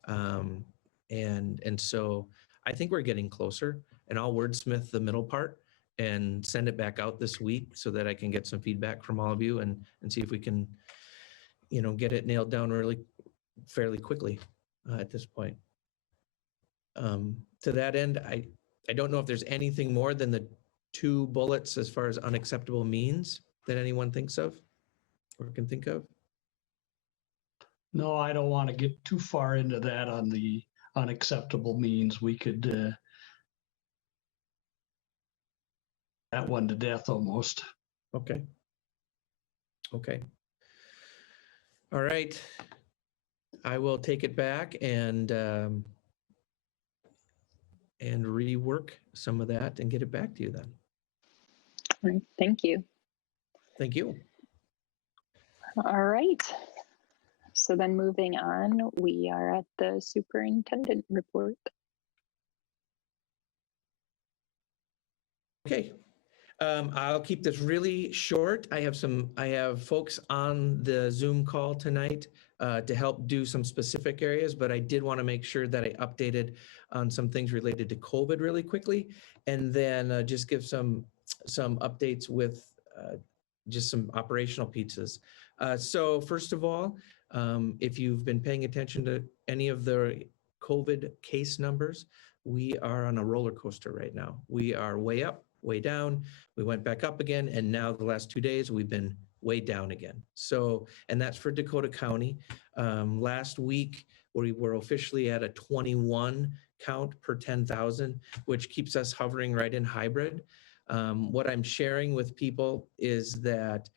And so I think we're getting closer, and I'll wordsmith the middle part and send it back out this week so that I can get some feedback from all of you and see if we can, get it nailed down fairly quickly at this point. To that end, I don't know if there's anything more than the 2 bullets as far as unacceptable means that anyone thinks of or can think of. No, I don't want to get too far into that on the unacceptable means. We could that one to death almost. Okay. Okay. All right. I will take it back and rework some of that and get it back to you then. All right, thank you. Thank you. All right. So then moving on, we are at the superintendent report. Okay. I'll keep this really short. I have folks on the Zoom call tonight to help do some specific areas, but I did want to make sure that I updated on some things related to COVID really quickly, and then just give some updates with just some operational pieces. So first of all, if you've been paying attention to any of the COVID case numbers, we are on a roller coaster right now. We are way up, way down. We went back up again, and now the last 2 days we've been way down again. So, and that's for Dakota County. Last week we were officially at a 21 count per 10,000, which keeps us hovering right in hybrid. What I'm sharing with people is that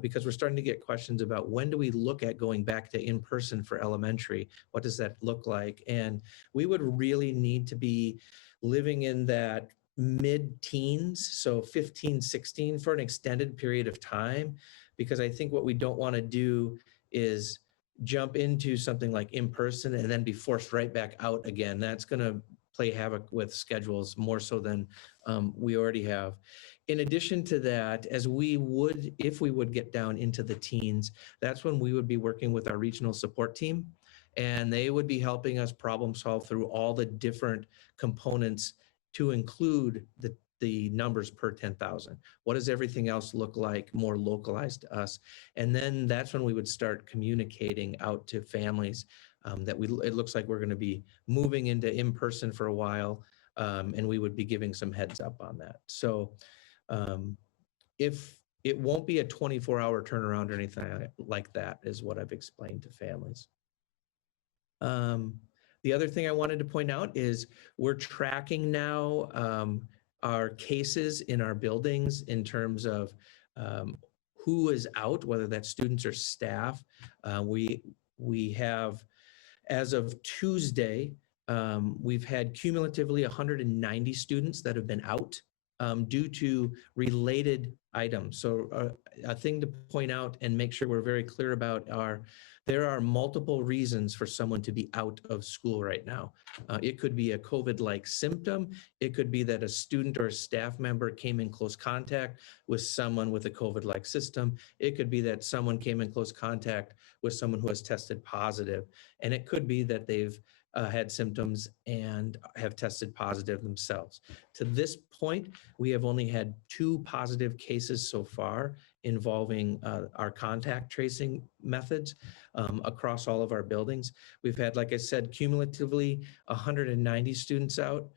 because we're starting to get questions about when do we look at going back to in-person for elementary, what does that look like? And we would really need to be living in that mid-teens, so 15, 16 for an extended period of time, because I think what we don't want to do is jump into something like in-person and then be forced right back out again. That's going to play havoc with schedules more so than we already have. In addition to that, if we would get down into the teens, that's when we would be working with our regional support team, and they would be helping us problem solve through all the different components to include the numbers per 10,000. What does everything else look like more localized to us? And then that's when we would start communicating out to families that it looks like we're going to be moving into in-person for a while, and we would be giving some heads up on that. So if it won't be a 24-hour turnaround or anything like that is what I've explained to families. The other thing I wanted to point out is we're tracking now our cases in our buildings in terms of who is out, whether that's students or staff. We have, as of Tuesday, we've had cumulatively 190 students that have been out due to related items. So a thing to point out and make sure we're very clear about there are multiple reasons for someone to be out of school right now. It could be a COVID-like symptom. It could be that a student or a staff member came in close contact with someone with a COVID-like system. It could be that someone came in close contact with someone who has tested positive. And it could be that they've had symptoms and have tested positive themselves. To this point, we have only had 2 positive cases so far involving our contact tracing methods across all of our buildings. We've had, like I said, cumulatively 190 students out,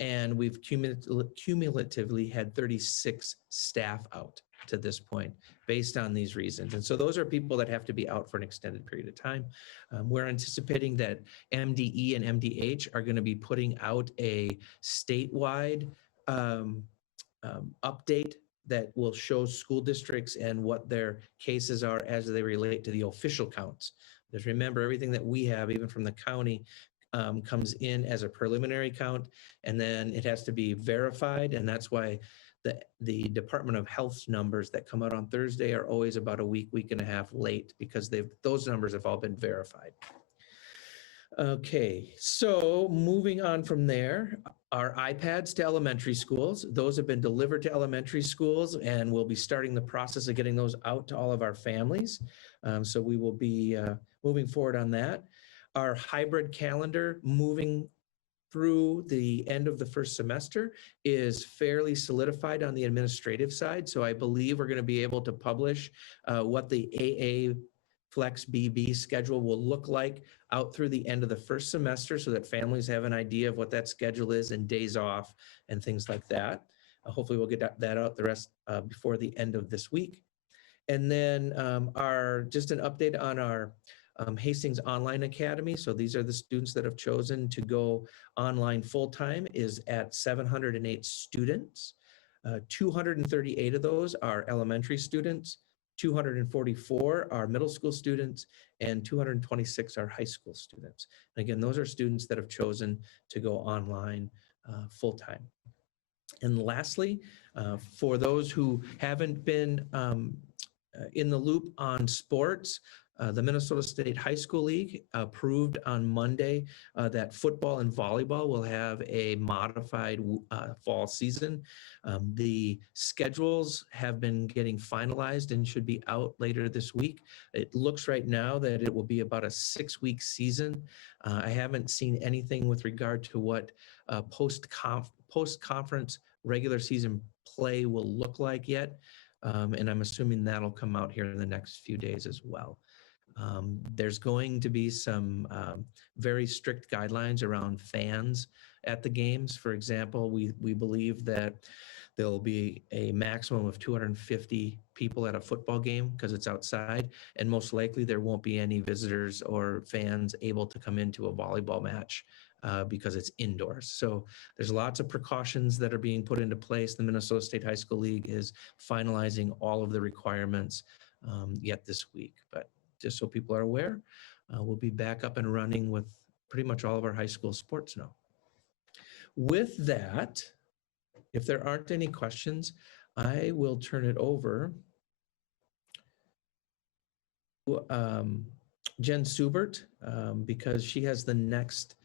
and we've cumulatively had 36 staff out to this point based on these reasons. And so those are people that have to be out for an extended period of time. We're anticipating that MDE and MDH are going to be putting out a statewide update that will show school districts and what their cases are as they relate to the official counts. Just remember, everything that we have, even from the county, comes in as a preliminary count, and then it has to be verified. And that's why the Department of Health's numbers that come out on Thursday are always about a week and a half late, because those numbers have all been verified. Okay, so moving on from there, our iPads to elementary schools. Those have been delivered to elementary schools, and we'll be starting the process of getting those out to all of our families. So we will be moving forward on that. Our hybrid calendar moving through the end of the first semester is fairly solidified on the administrative side. So I believe we're going to be able to publish what the AA Flex BB schedule will look like out through the end of the first semester, so that families have an idea of what that schedule is and days off and things like that. Hopefully we'll get that out the rest before the end of this week. And then just an update on our Hastings Online Academy. So these are the students that have chosen to go online full-time, is at 708 students. 238 of those are elementary students. 244 are middle school students, and 226 are high school students. And again, those are students that have chosen to go online full-time. And lastly, for those who haven't been in the loop on sports, the Minnesota State High School League approved on Monday that football and volleyball will have a modified fall season. The schedules have been getting finalized and should be out later this week. It looks right now that it will be about a 6-week season. I haven't seen anything with regard to what post-conference regular season play will look like yet. And I'm assuming that'll come out here in the next few days as well. There's going to be some very strict guidelines around fans at the games. For example, we believe that there'll be a maximum of 250 people at a football game because it's outside, and most likely there won't be any visitors or fans able to come into a volleyball match because it's indoors. So there's lots of precautions that are being put into place. The Minnesota State High School League is finalizing all of the requirements yet this week. But just so people are aware, we'll be back up and running with pretty much all of our high school sports now. With that, if there aren't any questions, I will turn it over to Jen Subert because she has the next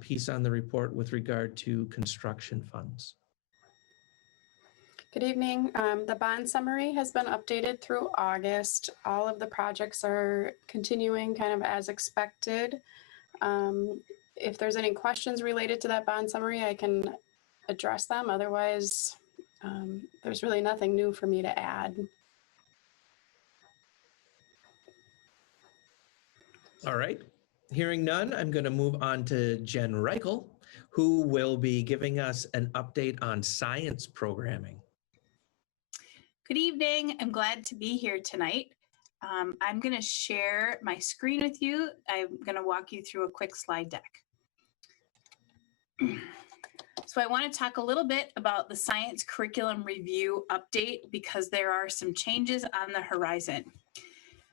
piece on the report with regard to construction funds. Good evening. The bond summary has been updated through August. All of the projects are continuing kind of as expected. If there's any questions related to that bond summary, I can address them. Otherwise, there's really nothing new for me to add. All right. Hearing none, I'm going to move on to Jen Reichel, who will be giving us an update on science programming. Good evening. I'm glad to be here tonight. I'm going to share my screen with you. I'm going to walk you through a quick slide deck. So I want to talk a little bit about the science curriculum review update because there are some changes on the horizon.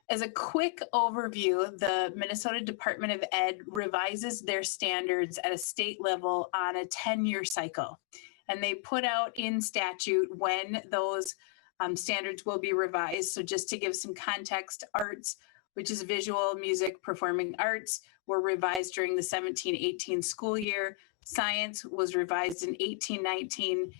As a quick overview, the Minnesota Department of Ed revises their standards at a state level on a 10-year cycle. And they put out in statute when those standards will be revised. So just to give some context, arts, which is visual, music, performing arts, were revised during the 17-18 school year. Science was revised in 18-19.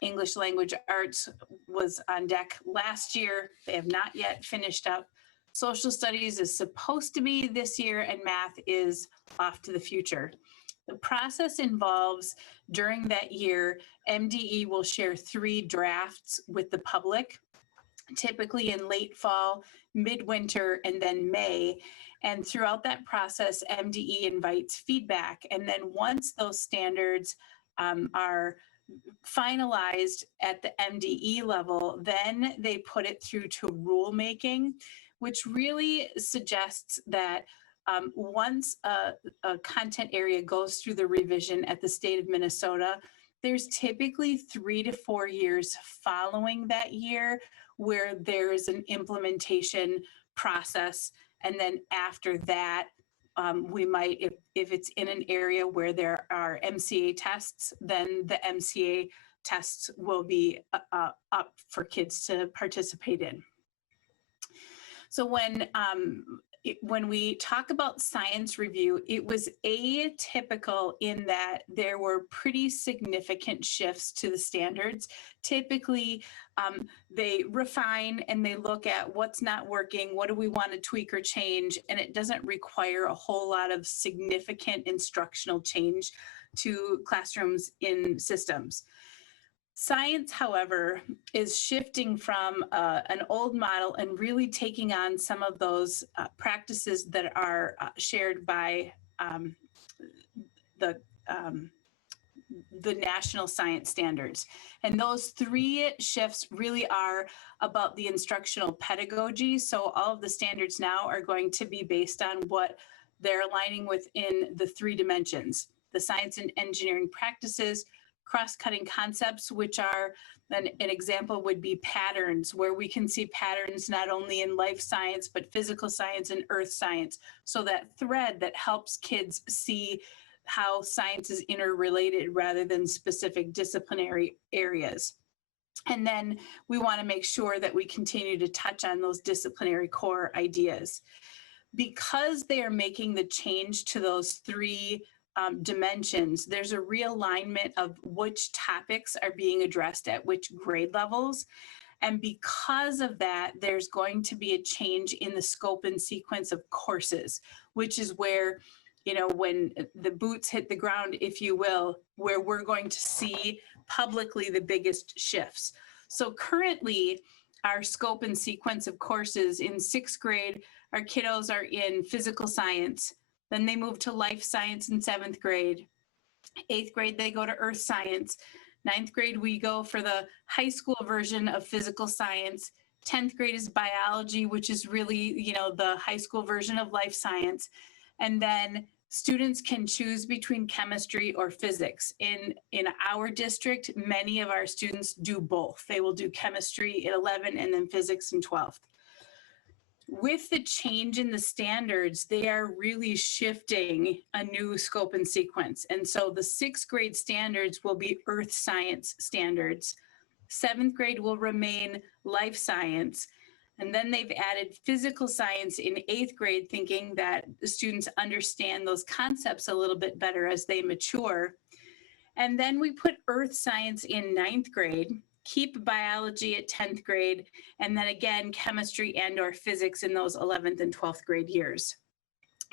English language arts was on deck last year. They have not yet finished up. Social studies is supposed to be this year, and math is off to the future. The process involves, during that year, MDE will share 3 drafts with the public, typically in late fall, midwinter, and then May. And throughout that process, MDE invites feedback. And then once those standards are finalized at the MDE level, then they put it through to rulemaking, which really suggests that once a content area goes through the revision at the state of Minnesota, there's typically 3 to 4 years following that year where there's an implementation process. And then after that, we might, if it's in an area where there are MCA tests, then the MCA tests will be up for kids to participate in. So when we talk about science review, it was atypical in that there were pretty significant shifts to the standards. Typically, they refine and they look at what's not working, what do we want to tweak or change, and it doesn't require a whole lot of significant instructional change to classrooms in systems. Science, however, is shifting from an old model and really taking on some of those practices that are shared by the national science standards. And those 3 shifts really are about the instructional pedagogy. So all of the standards now are going to be based on what they're aligning with in the 3 dimensions: the science and engineering practices, cross-cutting concepts, which are an example would be patterns, where we can see patterns not only in life science, but physical science and earth science. So that thread that helps kids see how science is interrelated rather than specific disciplinary areas. And then we want to make sure that we continue to touch on those disciplinary core ideas. Because they are making the change to those three dimensions, there's a realignment of which topics are being addressed at which grade levels. And because of that, there's going to be a change in the scope and sequence of courses, which is where, you know, when the boots hit the ground, if you will, where we're going to see publicly the biggest shifts. So currently, our scope and sequence of courses in 6th grade, our kiddos are in physical science. Then they move to life science in 7th grade. 8th grade, they go to earth science. 9th grade, we go for the high school version of physical science. 10th grade is biology, which is really, you know, the high school version of life science. And then students can choose between chemistry or physics. In our district, many of our students do both. They will do chemistry at 11 and then physics in 12th. With the change in the standards, they are really shifting a new scope and sequence. And so the 6th grade standards will be earth science standards. 7th grade will remain life science. And then they've added physical science in 8th grade, thinking that the students understand those concepts a little bit better as they mature. And then we put earth science in 9th grade, keep biology at 10th grade, and then again, chemistry and or physics in those 11th and 12th grade years.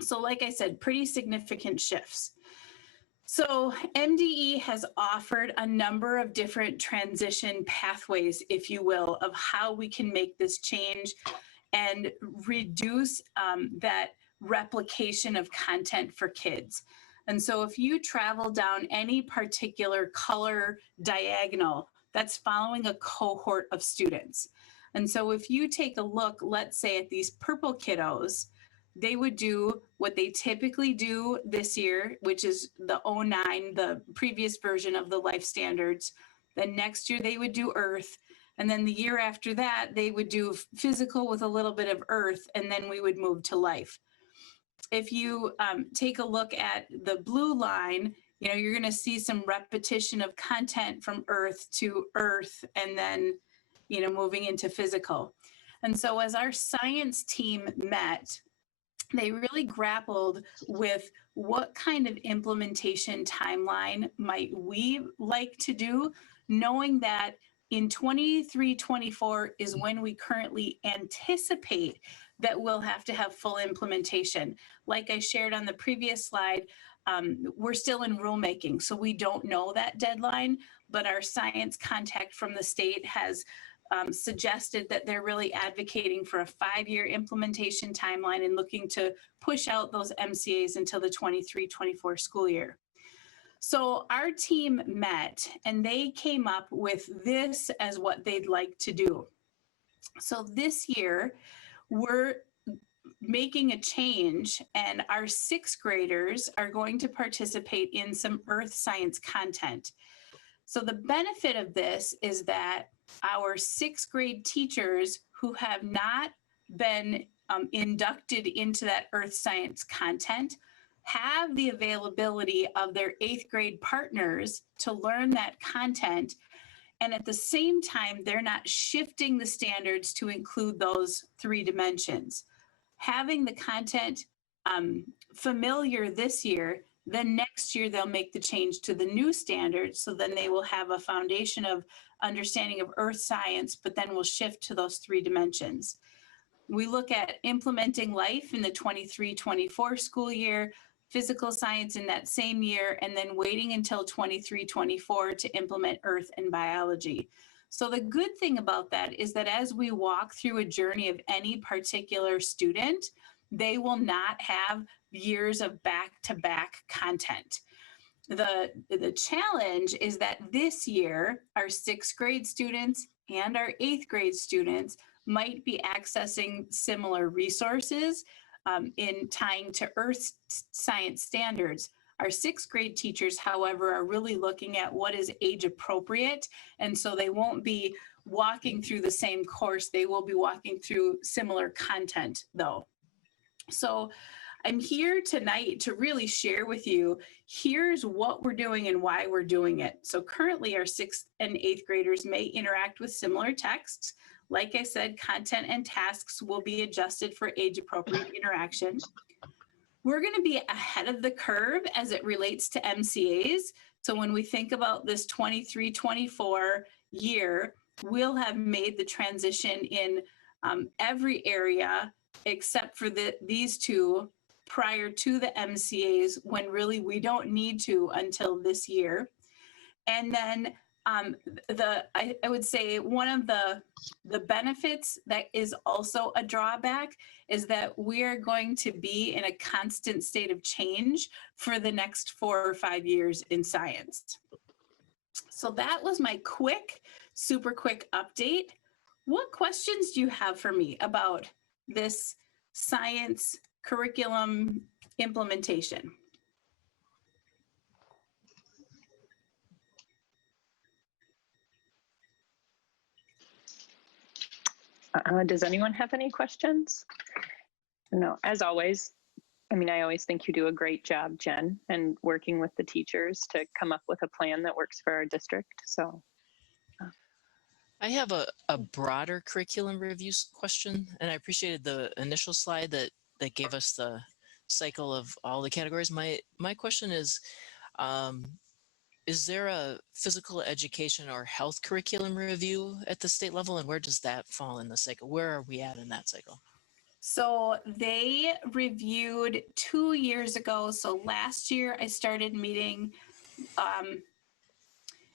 So like I said, pretty significant shifts. So MDE has offered a number of different transition pathways, if you will, of how we can make this change and reduce that replication of content for kids. And so if you travel down any particular color diagonal, that's following a cohort of students. And so if you take a look, let's say at these purple kiddos, they would do what they typically do this year, which is the 09, the previous version of the life standards. Then next year they would do earth. And then the year after that, they would do physical with a little bit of earth, and then we would move to life. If you take a look at the blue line, you know, you're going to see some repetition of content from earth to earth, and then, you know, moving into physical. And so as our science team met, they really grappled with what kind of implementation timeline might we like to do, knowing that in 23-24 is when we currently anticipate that we'll have to have full implementation. Like I shared on the previous slide, we're still in rulemaking, so we don't know that deadline, but our science contact from the state has suggested that they're really advocating for a 5-year implementation timeline and looking to push out those MCAs until the 23-24 school year. So our team met and they came up with this as what they'd like to do. So this year, we're making a change, and our 6th graders are going to participate in some earth science content. So the benefit of this is that our 6th grade teachers who have not been inducted into that earth science content have the availability of their 8th grade partners to learn that content. And at the same time, they're not shifting the standards to include those 3 dimensions. Having the content familiar this year, then next year they'll make the change to the new standards. So then they will have a foundation of understanding of earth science, but then we'll shift to those 3 dimensions. We look at implementing life in the 23-24 school year, physical science in that same year, and then waiting until 23-24 to implement earth and biology. So the good thing about that is that as we walk through a journey of any particular student, they will not have years of back-to-back content. The challenge is that this year, our 6th grade students and our 8th grade students might be accessing similar resources in tying to earth science standards, Our sixth grade teachers, however, are really looking at what is age appropriate. And so they won't be walking through the same course. They will be walking through similar content though. So I'm here tonight to really share with you, here's what we're doing and why we're doing it. So currently our sixth and eighth graders may interact with similar texts. Like I said, content and tasks will be adjusted for age appropriate interaction. We're going to be ahead of the curve as it relates to MCAs. So when we think about this 23-24 year, we'll have made the transition in every area except for these two prior to the MCAs, when really we don't need to until this year. And then I would say one of the benefits that is also a drawback is that we are going to be in a constant state of change for the next 4 or 5 years in science. So that was my super quick update. What questions do you have for me about this science curriculum implementation? Does anyone have any questions? No, as always, I mean, I always think you do a great job, Jen, and working with the teachers to come up with a plan that works for our district. So I have a broader curriculum reviews question, and I appreciated the initial slide that gave us the cycle of all the categories. My question is there a physical education or health curriculum review at the state level, and where does that fall in the cycle? Where are we at in that cycle? So they reviewed 2 years ago. So last year I started meeting,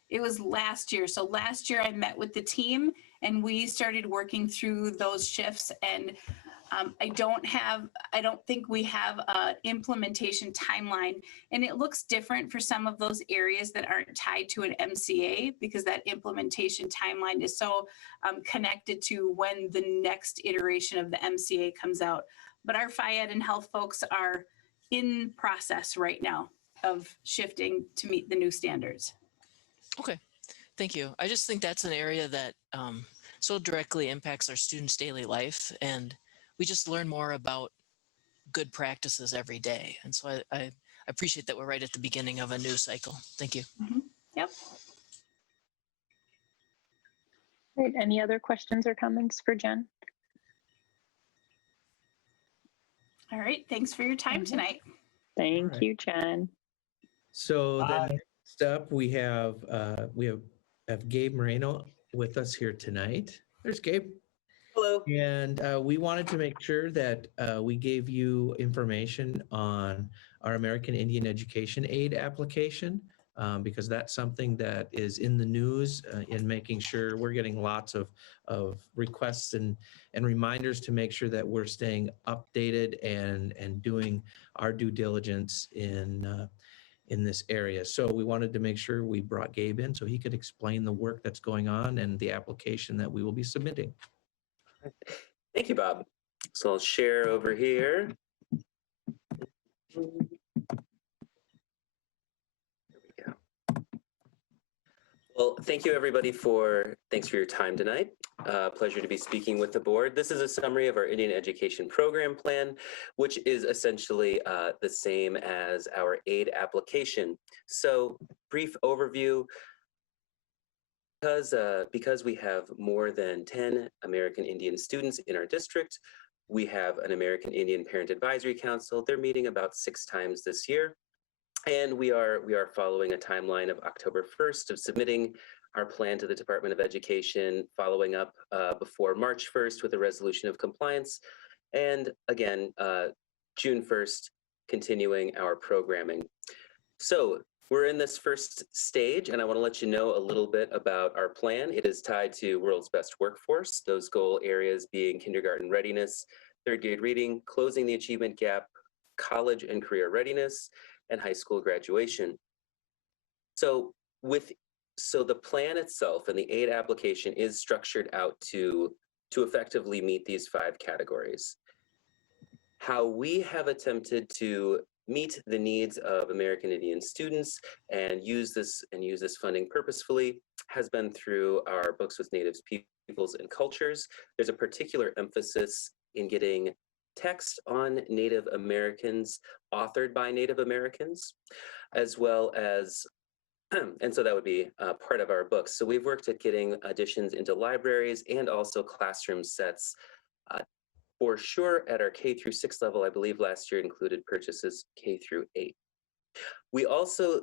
it was last year. So last year I met with the team and we started working through those shifts, and I don't think we have an implementation timeline, and it looks different for some of those areas that aren't tied to an MCA, because that implementation timeline is so connected to when the next iteration of the MCA comes out. But our Phy-Ed and health folks are in process right now of shifting to meet the new standards. Okay, thank you. I just think that's an area that so directly impacts our students' daily life, and we just learn more about good practices every day. And so I appreciate that we're right at the beginning of a new cycle. Thank you. Mm-hmm. Yep. Great. Any other questions or comments for Jen? All right. Thanks for your time tonight. Thank you, Jen. So then next up, we have Gabe Moreno with us here tonight. There's Gabe. Hello. And we wanted to make sure that we gave you information on our American Indian Education Aid application, because that's something that is in the news, in making sure we're getting lots of requests and reminders to make sure that we're staying updated and doing our due diligence in this area. So we wanted to make sure we brought Gabe in so he could explain the work that's going on and the application that we will be submitting. Thank you, Bob. So I'll share over here. There we go. Well, thank you everybody thanks for your time tonight. Pleasure to be speaking with the board. This is a summary of our Indian Education Program Plan, which is essentially the same as our aid application. So brief overview. Because we have more than 10 American Indian students in our district, we have an American Indian Parent Advisory Council. They're meeting about 6 times this year. And we are following a timeline of October 1st of submitting our plan to the Department of Education, following up before March 1st with a resolution of compliance. And again, June 1st, continuing our programming. So we're in this first stage, and I want to let you know a little bit about our plan. It is tied to World's Best Workforce, those goal areas being kindergarten readiness, third grade reading, closing the achievement gap, college and career readiness, and high school graduation. So the plan itself and the aid application is structured out to effectively meet these 5 categories. How we have attempted to meet the needs of American Indian students and use this funding purposefully has been through our Books with Native Peoples and Cultures. There's a particular emphasis in getting text on Native Americans, authored by Native Americans, as well as, and so that would be part of our books. So we've worked at getting additions into libraries and also classroom sets. For sure, at our K through 6 level, I believe last year included purchases K through 8. We also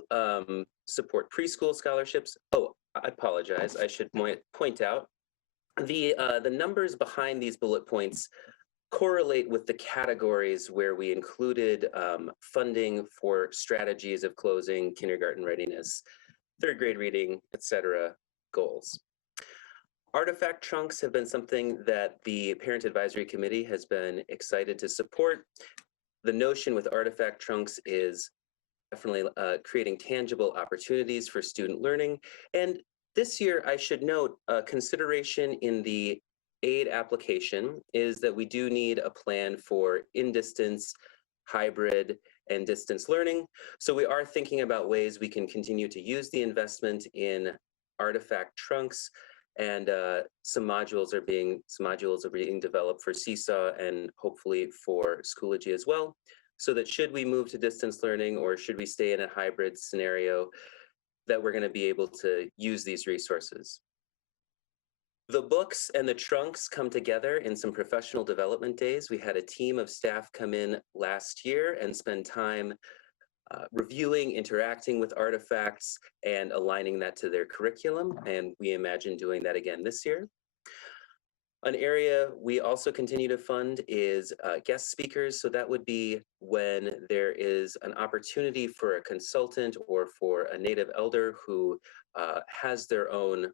support preschool scholarships. Oh, I apologize. I should point out the numbers behind these bullet points correlate with the categories where we included funding for strategies of closing kindergarten readiness, third grade reading, etc. goals. Artifact trunks have been something that the Parent Advisory Committee has been excited to support. The notion with artifact trunks is definitely creating tangible opportunities for student learning. And this year, I should note, consideration in the aid application is that we do need a plan for in-distance, hybrid, and distance learning. So we are thinking about ways we can continue to use the investment in artifact trunks, and some modules are being developed for Seesaw and hopefully for Schoology as well, so that should we move to distance learning or should we stay in a hybrid scenario, that we're going to be able to use these resources. The books and the trunks come together in some professional development days. We had a team of staff come in last year and spend time reviewing, interacting with artifacts, and aligning that to their curriculum. And we imagine doing that again this year. An area we also continue to fund is guest speakers. So that would be when there is an opportunity for a consultant or for a Native elder who has their own,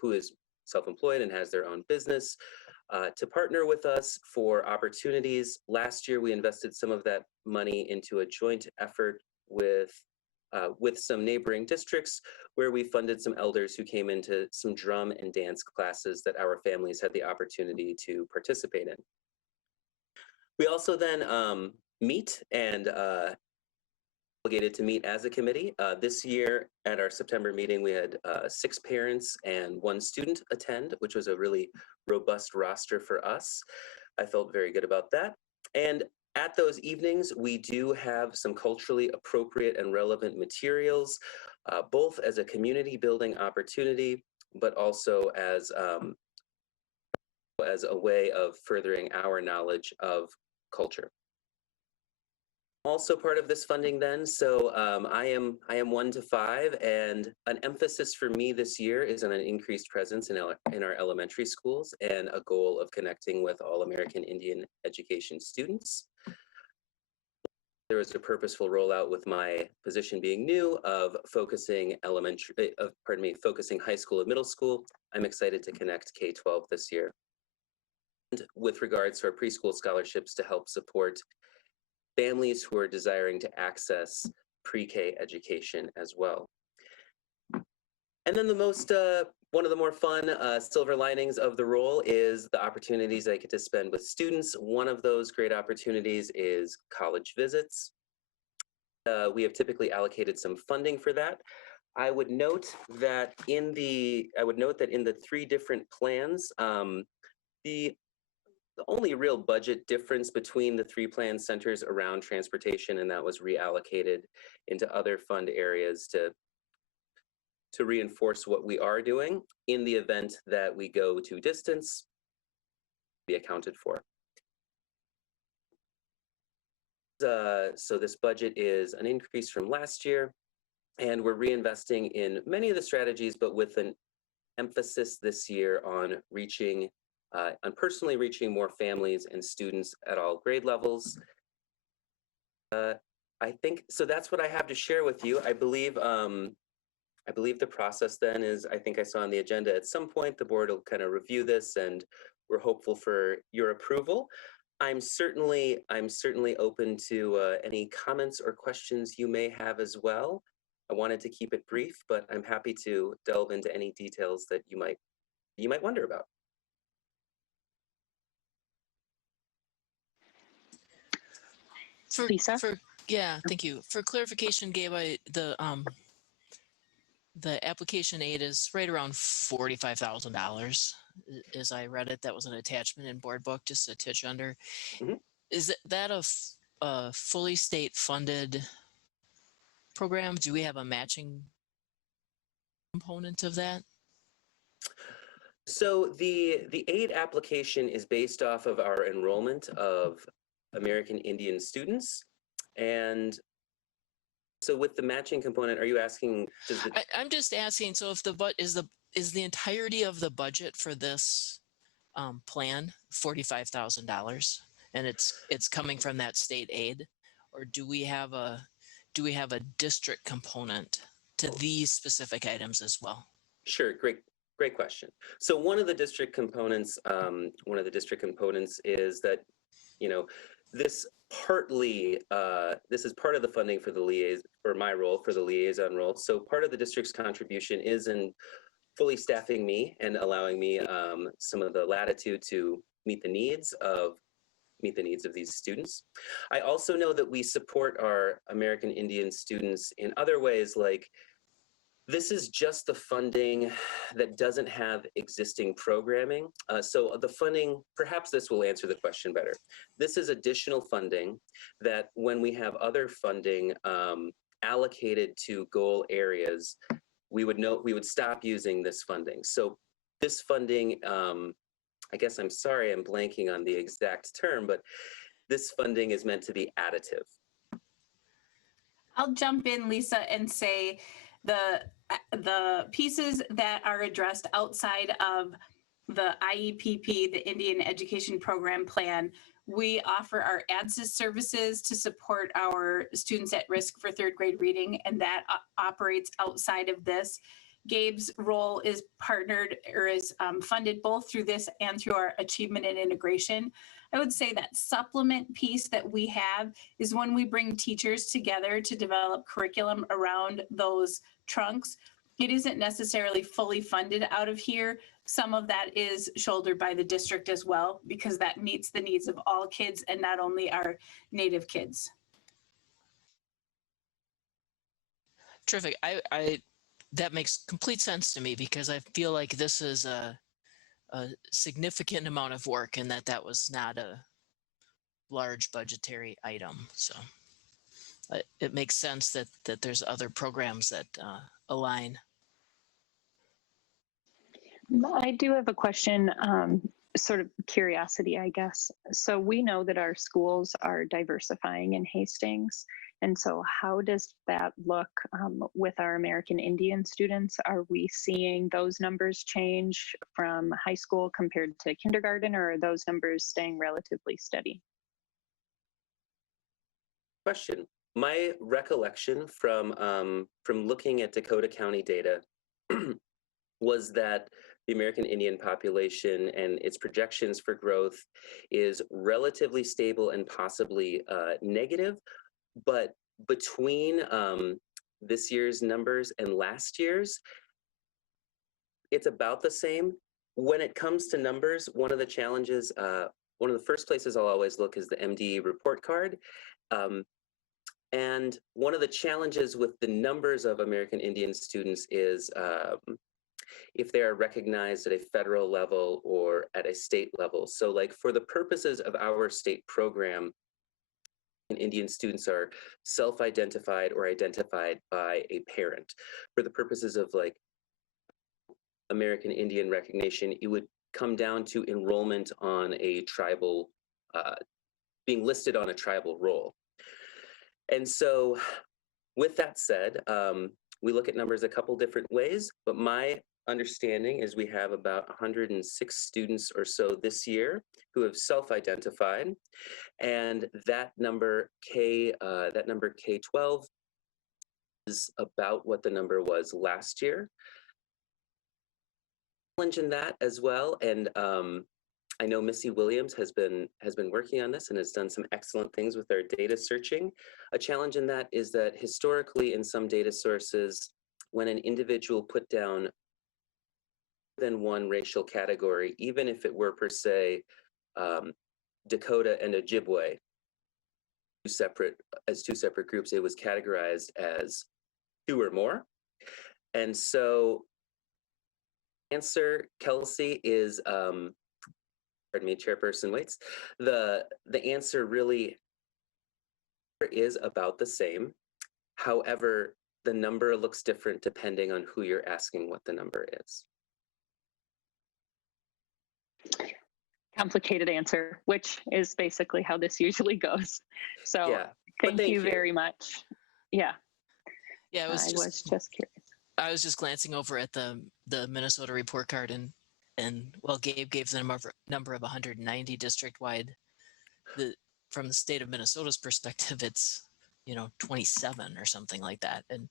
who is self-employed and has their own business, to partner with us for opportunities. Last year, we invested some of that money into a joint effort with some neighboring districts, where we funded some elders who came into some drum and dance classes that our families had the opportunity to participate in. We also then meet and obligated to meet as a committee. This year at our September meeting, we had 6 parents and 1 student attend, which was a really robust roster for us. I felt very good about that. And at those evenings, we do have some culturally appropriate and relevant materials, both as a community building opportunity, but also as a way of furthering our knowledge of culture. Also part of this funding then, so I am 1 to 5, and an emphasis for me this year is on an increased presence in our elementary schools and a goal of connecting with all American Indian education students. There was a purposeful rollout with my position being new of focusing focusing high school and middle school. I'm excited to connect K-12 this year. And with regards to our preschool scholarships to help support families who are desiring to access pre-K education as well. And then the most, one of the more fun silver linings of the role is the opportunities I get to spend with students. One of those great opportunities is college visits. We have typically allocated some funding for that. I would note that in the 3 different plans, the only real budget difference between the 3 plans centers around transportation, and that was reallocated into other fund areas to reinforce what we are doing in the event that we go to distance, be accounted for. So this budget is an increase from last year, and we're reinvesting in many of the strategies, but with an emphasis this year on personally reaching more families and students at all grade levels. I think, so that's what I have to share with you. I believe the process then is, I think I saw on the agenda at some point, the board will kind of review this, and we're hopeful for your approval. I'm certainly open to any comments or questions you may have as well. I wanted to keep it brief, but I'm happy to delve into any details that you might wonder about. Lisa? For Yeah, thank you. For clarification, Gabe, the application aid is right around $45,000. As I read it, that was an attachment in board book, just a titch under. Mhm. Is that a fully state funded program? Do we have a matching component of that? So the aid application is based off of our enrollment of American Indian students. And so with the matching component, are you asking, does the, I'm just asking, so if is the entirety of the budget for this plan $45,000, and it's coming from that state aid, or do we have a district component to these specific items as well? Sure, great question. So one of the district components is that, this this is part of the funding for the liaison, for my role, for the liaison role. So part of the district's contribution is in fully staffing me and allowing me some of the latitude to meet the needs of these students. I also know that we support our American Indian students in other ways, like this is just the funding that doesn't have existing programming. So the funding, perhaps this will answer the question better. This is additional funding that when we have other funding allocated to goal areas, we would stop using this funding. So this funding, I guess I'm sorry, I'm blanking on the exact term, but this funding is meant to be additive. I'll jump in, Lisa, and say the pieces that are addressed outside of the IEPP, the Indian Education Program Plan, we offer our ADSYS services to support our students at risk for third grade reading, and that operates outside of this. Gabe's role is partnered or is funded both through this and through our achievement and integration. I would say that supplement piece that we have is when we bring teachers together to develop curriculum around those trunks. It isn't necessarily fully funded out of here. Some of that is shouldered by the district as well, because that meets the needs of all kids and not only our Native kids. Terrific. That makes complete sense to me, because I feel like this is a significant amount of work, and that was not a large budgetary item. So it makes sense that there's other programs that align. I do have a question, sort of curiosity, I guess. So we know that our schools are diversifying in Hastings. And so how does that look with our American Indian students? Are we seeing those numbers change from high school compared to kindergarten, or are those numbers staying relatively steady? Question. My recollection from looking at Dakota County data was that the American Indian population and its projections for growth is relatively stable and possibly negative, but between this year's numbers and last year's, it's about the same. When it comes to numbers, one of the challenges, one of the first places I'll always look is the MD report card. And one of the challenges with the numbers of American Indian students is if they are recognized at a federal level or at a state level. So like for the purposes of our state program, Indian students are self-identified or identified by a parent. For the purposes of like American Indian recognition, it would come down to enrollment on a tribal, being listed on a tribal roll. And so with that said, we look at numbers a couple different ways, but my understanding is we have about 106 students or so this year who have self-identified, and that number K-12 is about what the number was last year. Challenge in that as well, and I know Missy Williams has been working on this and has done some excellent things with our data searching. A challenge in that is that historically in some data sources, when an individual put down than one racial category, even if it were per se Dakota and Ojibwe, two separate groups. It was categorized as 2 or more. And so answer, Kelsey, is, pardon me, Chairperson Waits, the answer really is about the same. However, the number looks different depending on who you're asking what the number is. Complicated answer, which is basically how this usually goes. So Yeah, thank you very much. Yeah. Yeah, I was just curious. I was just glancing over at the Minnesota report card, and well, Gabe gave the number of 190 district-wide. From the state of Minnesota's perspective, it's 27 or something like that, and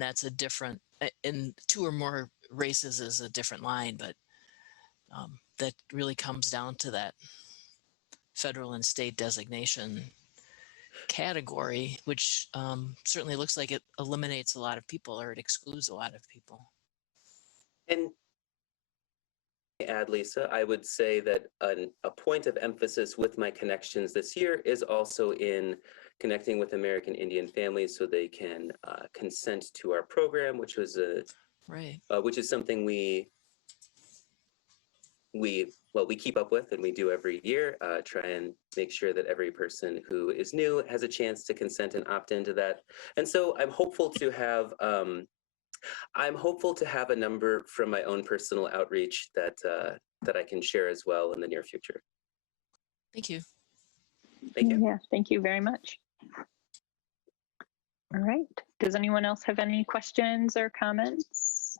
that's a different. And 2 or more races is a different line, but that really comes down to that federal and state designation category, which certainly looks like it eliminates a lot of people, or it excludes a lot of people. And add, Lisa, I would say that a point of emphasis with my connections this year is also in connecting with American Indian families so they can consent to our program, which was which is something we keep up with and we do every year, try and make sure that every person who is new has a chance to consent and opt into that. And so I'm hopeful to have a number from my own personal outreach that I can share as well in the near future. Thank you. Thank you. Yeah, thank you very much. All right. Does anyone else have any questions or comments?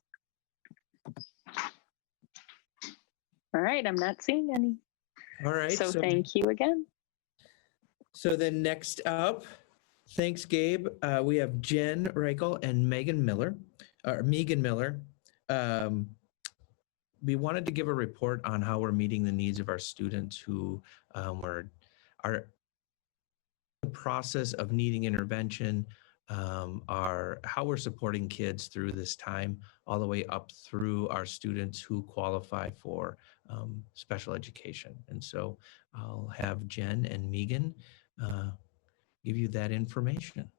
All right, I'm not seeing any. All right. So thank you again. So then next up, thanks, Gabe. We have Jen Reichel and Megan Miller. We wanted to give a report on how we're meeting the needs of our students who are in the process of needing intervention, how we're supporting kids through this time, all the way up through our students who qualify for special education. And so I'll have Jen and Megan give you that information.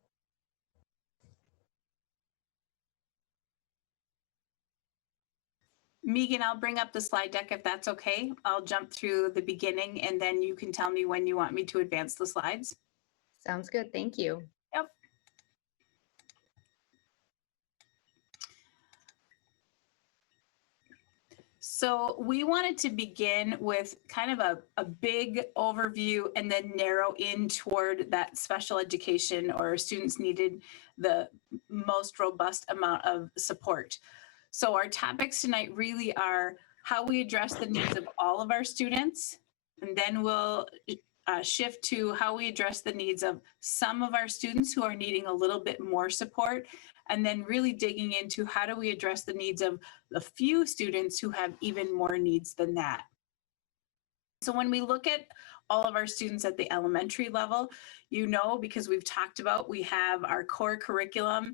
Megan, I'll bring up the slide deck if that's okay. I'll jump through the beginning and then you can tell me when you want me to advance the slides. Sounds good. Thank you. Yep. So we wanted to begin with kind of a big overview and then narrow in toward that special education or students needed the most robust amount of support. So our topics tonight really are how we address the needs of all of our students, and then we'll shift to how we address the needs of some of our students who are needing a little bit more support, and then really digging into how do we address the needs of the few students who have even more needs than that. So when we look at all of our students at the elementary level, because we've talked about, we have our core curriculum.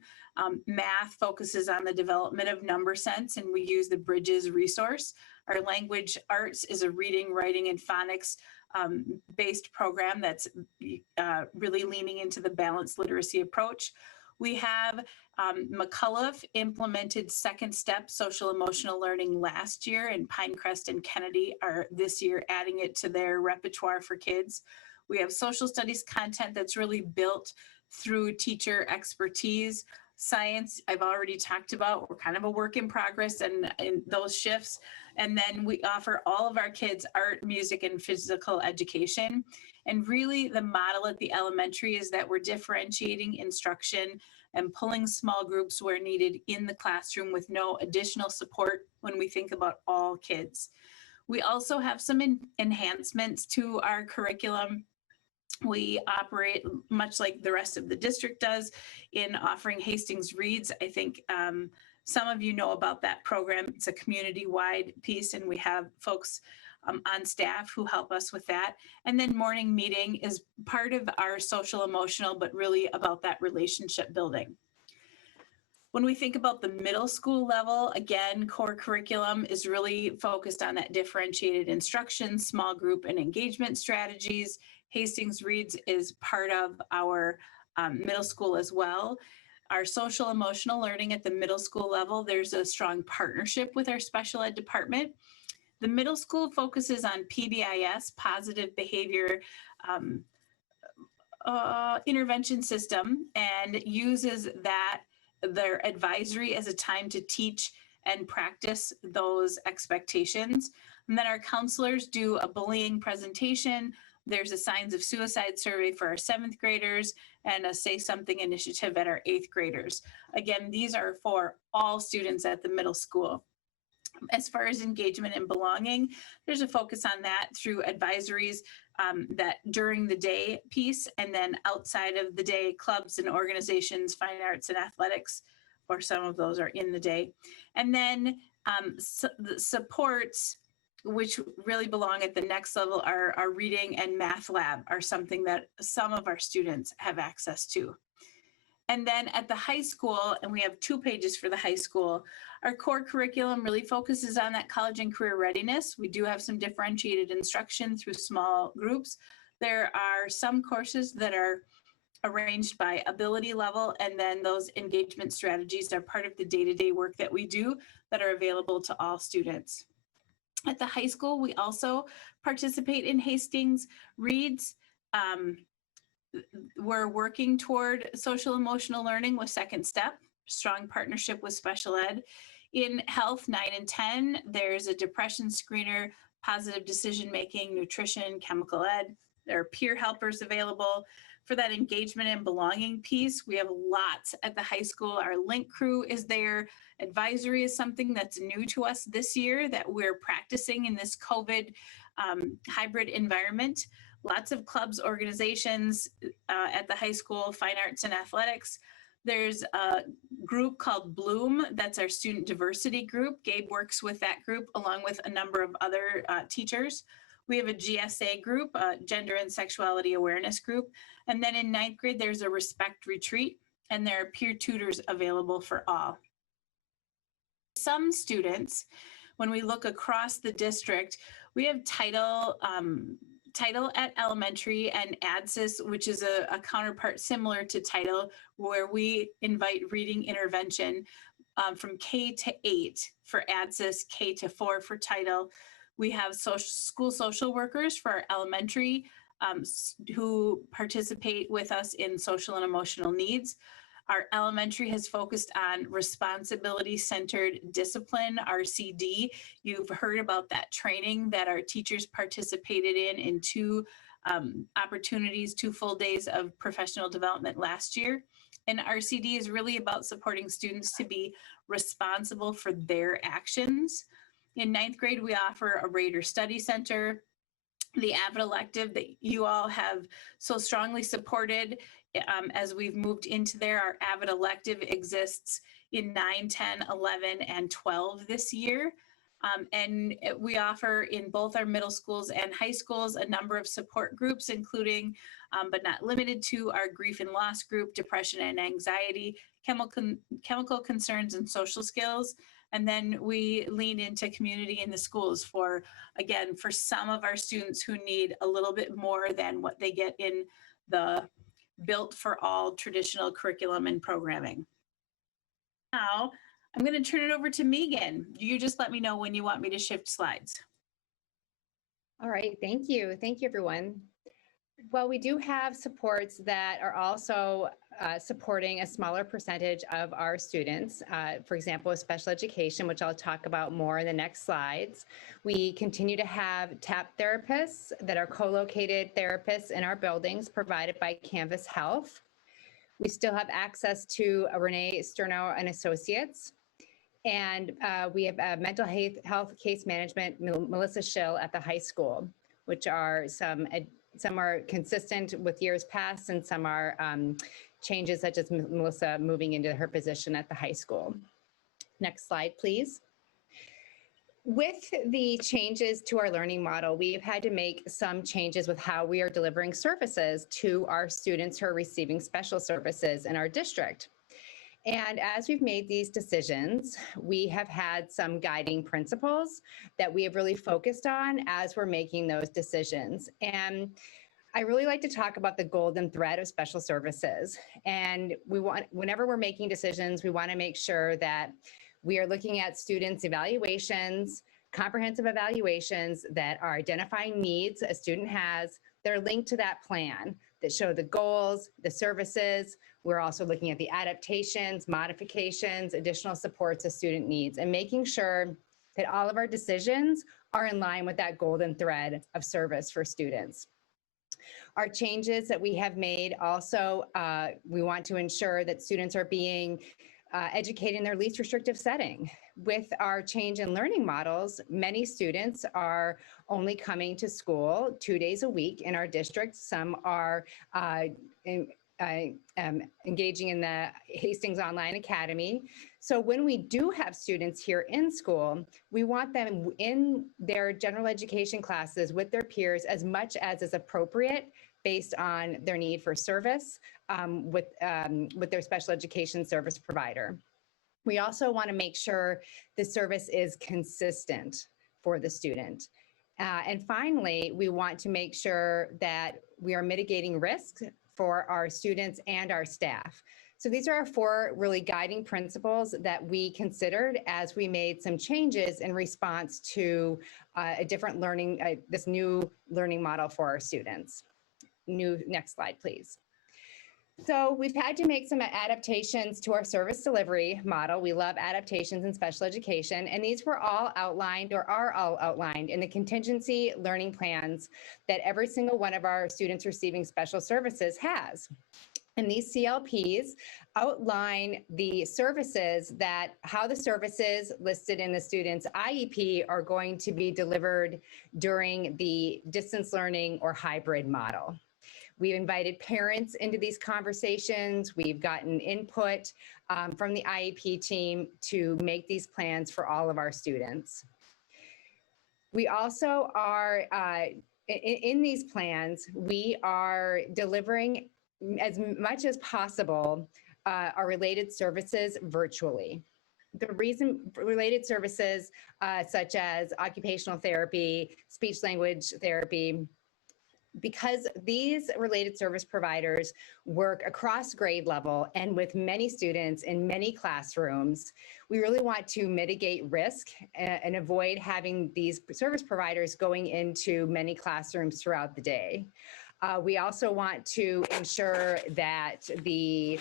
Math focuses on the development of number sense, and we use the Bridges resource. Our language arts is a reading, writing, and phonics based program that's really leaning into the balanced literacy approach. We have McCullough implemented second step social emotional learning last year, and Pinecrest and Kennedy are this year adding it to their repertoire for kids. We have social studies content that's really built through teacher expertise. Science, I've already talked about, we're kind of a work in progress and those shifts. And then we offer all of our kids art, music, and physical education. And really the model at the elementary is that we're differentiating instruction and pulling small groups where needed in the classroom with no additional support when we think about all kids. We also have some enhancements to our curriculum. We operate much like the rest of the district does in offering Hastings Reads. I think some of you know about that program. It's a community-wide piece, and we have folks on staff who help us with that. And then morning meeting is part of our social emotional, but really about that relationship building. When we think about the middle school level, again, core curriculum is really focused on that differentiated instruction, small group and engagement strategies. Hastings Reads is part of our middle school as well. Our social emotional learning at the middle school level, there's a strong partnership with our special ed department. The middle school focuses on PBIS, positive behavior intervention system, and uses their advisory as a time to teach and practice those expectations. And then our counselors do a bullying presentation. There's a signs of suicide survey for our 7th graders and a Say Something initiative at our 8th graders. Again, these are for all students at the middle school. As far as engagement and belonging, there's a focus on that through advisories that during the day piece, and then outside of the day, clubs and organizations, fine arts and athletics, or some of those are in the day. And then the supports, which really belong at the next level, our reading and math lab are something that some of our students have access to. And then at the high school, and we have 2 pages for the high school, our core curriculum really focuses on that college and career readiness. We do have some differentiated instruction through small groups. There are some courses that are arranged by ability level, and then those engagement strategies are part of the day-to-day work that we do that are available to all students. At the high school, we also participate in Hastings Reads. We're working toward social emotional learning with Second Step, strong partnership with special ed. In health 9 and 10, there's a depression screener, positive decision making, nutrition, chemical ed. There are peer helpers available. For that engagement and belonging piece, we have lots at the high school. Our link crew is there. Advisory is something that's new to us this year that we're practicing in this COVID hybrid environment. Lots of clubs, organizations at the high school, fine arts and athletics. There's a group called Bloom, that's our student diversity group. Gabe works with that group along with a number of other teachers. We have a GSA group, a gender and sexuality awareness group. And then in 9th grade, there's a respect retreat, and there are peer tutors available for all. Some students, when we look across the district, we have title at elementary and ADSIS, which is a counterpart similar to title, where we invite reading intervention from K to 8 for ADSIS, K to 4 for title. We have school social workers for our elementary who participate with us in social and emotional needs. Our elementary has focused on responsibility-centered discipline, RCD. You've heard about that training that our teachers participated in 2 opportunities, 2 full days of professional development last year. And RCD is really about supporting students to be responsible for their actions. In 9th grade, we offer a Raider Study Center, the AVID elective that you all have so strongly supported as we've moved into there. Our AVID elective exists in 9, 10, 11, and 12 this year. And we offer in both our middle schools and high schools a number of support groups, including, but not limited to, our grief and loss group, depression and anxiety, chemical concerns and social skills. And then we lean into community in the schools for, again, for some of our students who need a little bit more than what they get in the built for all traditional curriculum and programming. Now, I'm going to turn it over to Megan. You just let me know when you want me to shift slides. All right, thank you. Thank you, everyone. Well, we do have supports that are also supporting a smaller percentage of our students. For example, with special education, which I'll talk about more in the next slides. We continue to have TAP therapists that are co-located therapists in our buildings provided by Canvas Health. We still have access to Renee Sterno and Associates. And we have mental health case management, Melissa Schill at the high school, which are some are consistent with years past, and some are changes, such as Melissa moving into her position at the high school. Next slide, please. With the changes to our learning model, we've had to make some changes with how we are delivering services to our students who are receiving special services in our district. And as we've made these decisions, we have had some guiding principles that we have really focused on as we're making those decisions. And I really like to talk about the golden thread of special services. And whenever we're making decisions, we want to make sure that we are looking at students' evaluations, comprehensive evaluations that are identifying needs a student has. They're linked to that plan that show the goals, the services. We're also looking at the adaptations, modifications, additional supports a student needs, and making sure that all of our decisions are in line with that golden thread of service for students. Our changes that we have made also, we want to ensure that students are being educated in their least restrictive setting. With our change in learning models, many students are only coming to school 2 days a week in our district. Some are engaging in the Hastings Online Academy. So when we do have students here in school, we want them in their general education classes with their peers as much as is appropriate based on their need for service with their special education service provider. We also want to make sure the service is consistent for the student. And finally, we want to make sure that we are mitigating risk for our students and our staff. So these are our 4 really guiding principles that we considered as we made some changes in response to a different learning, this new learning model for our students. Next slide, please. So we've had to make some adaptations to our service delivery model. We love adaptations in special education, and these were all outlined or are all outlined in the contingency learning plans that every single one of our students receiving special services has. And these CLPs outline the services how the services listed in the student's IEP are going to be delivered during the distance learning or hybrid model. We've invited parents into these conversations. We've gotten input from the IEP team to make these plans for all of our students. We also are, in these plans, we are delivering as much as possible our related services virtually. The reason related services such as occupational therapy, speech language therapy, because these related service providers work across grade level and with many students in many classrooms, we really want to mitigate risk and avoid having these service providers going into many classrooms throughout the day. We also want to ensure that the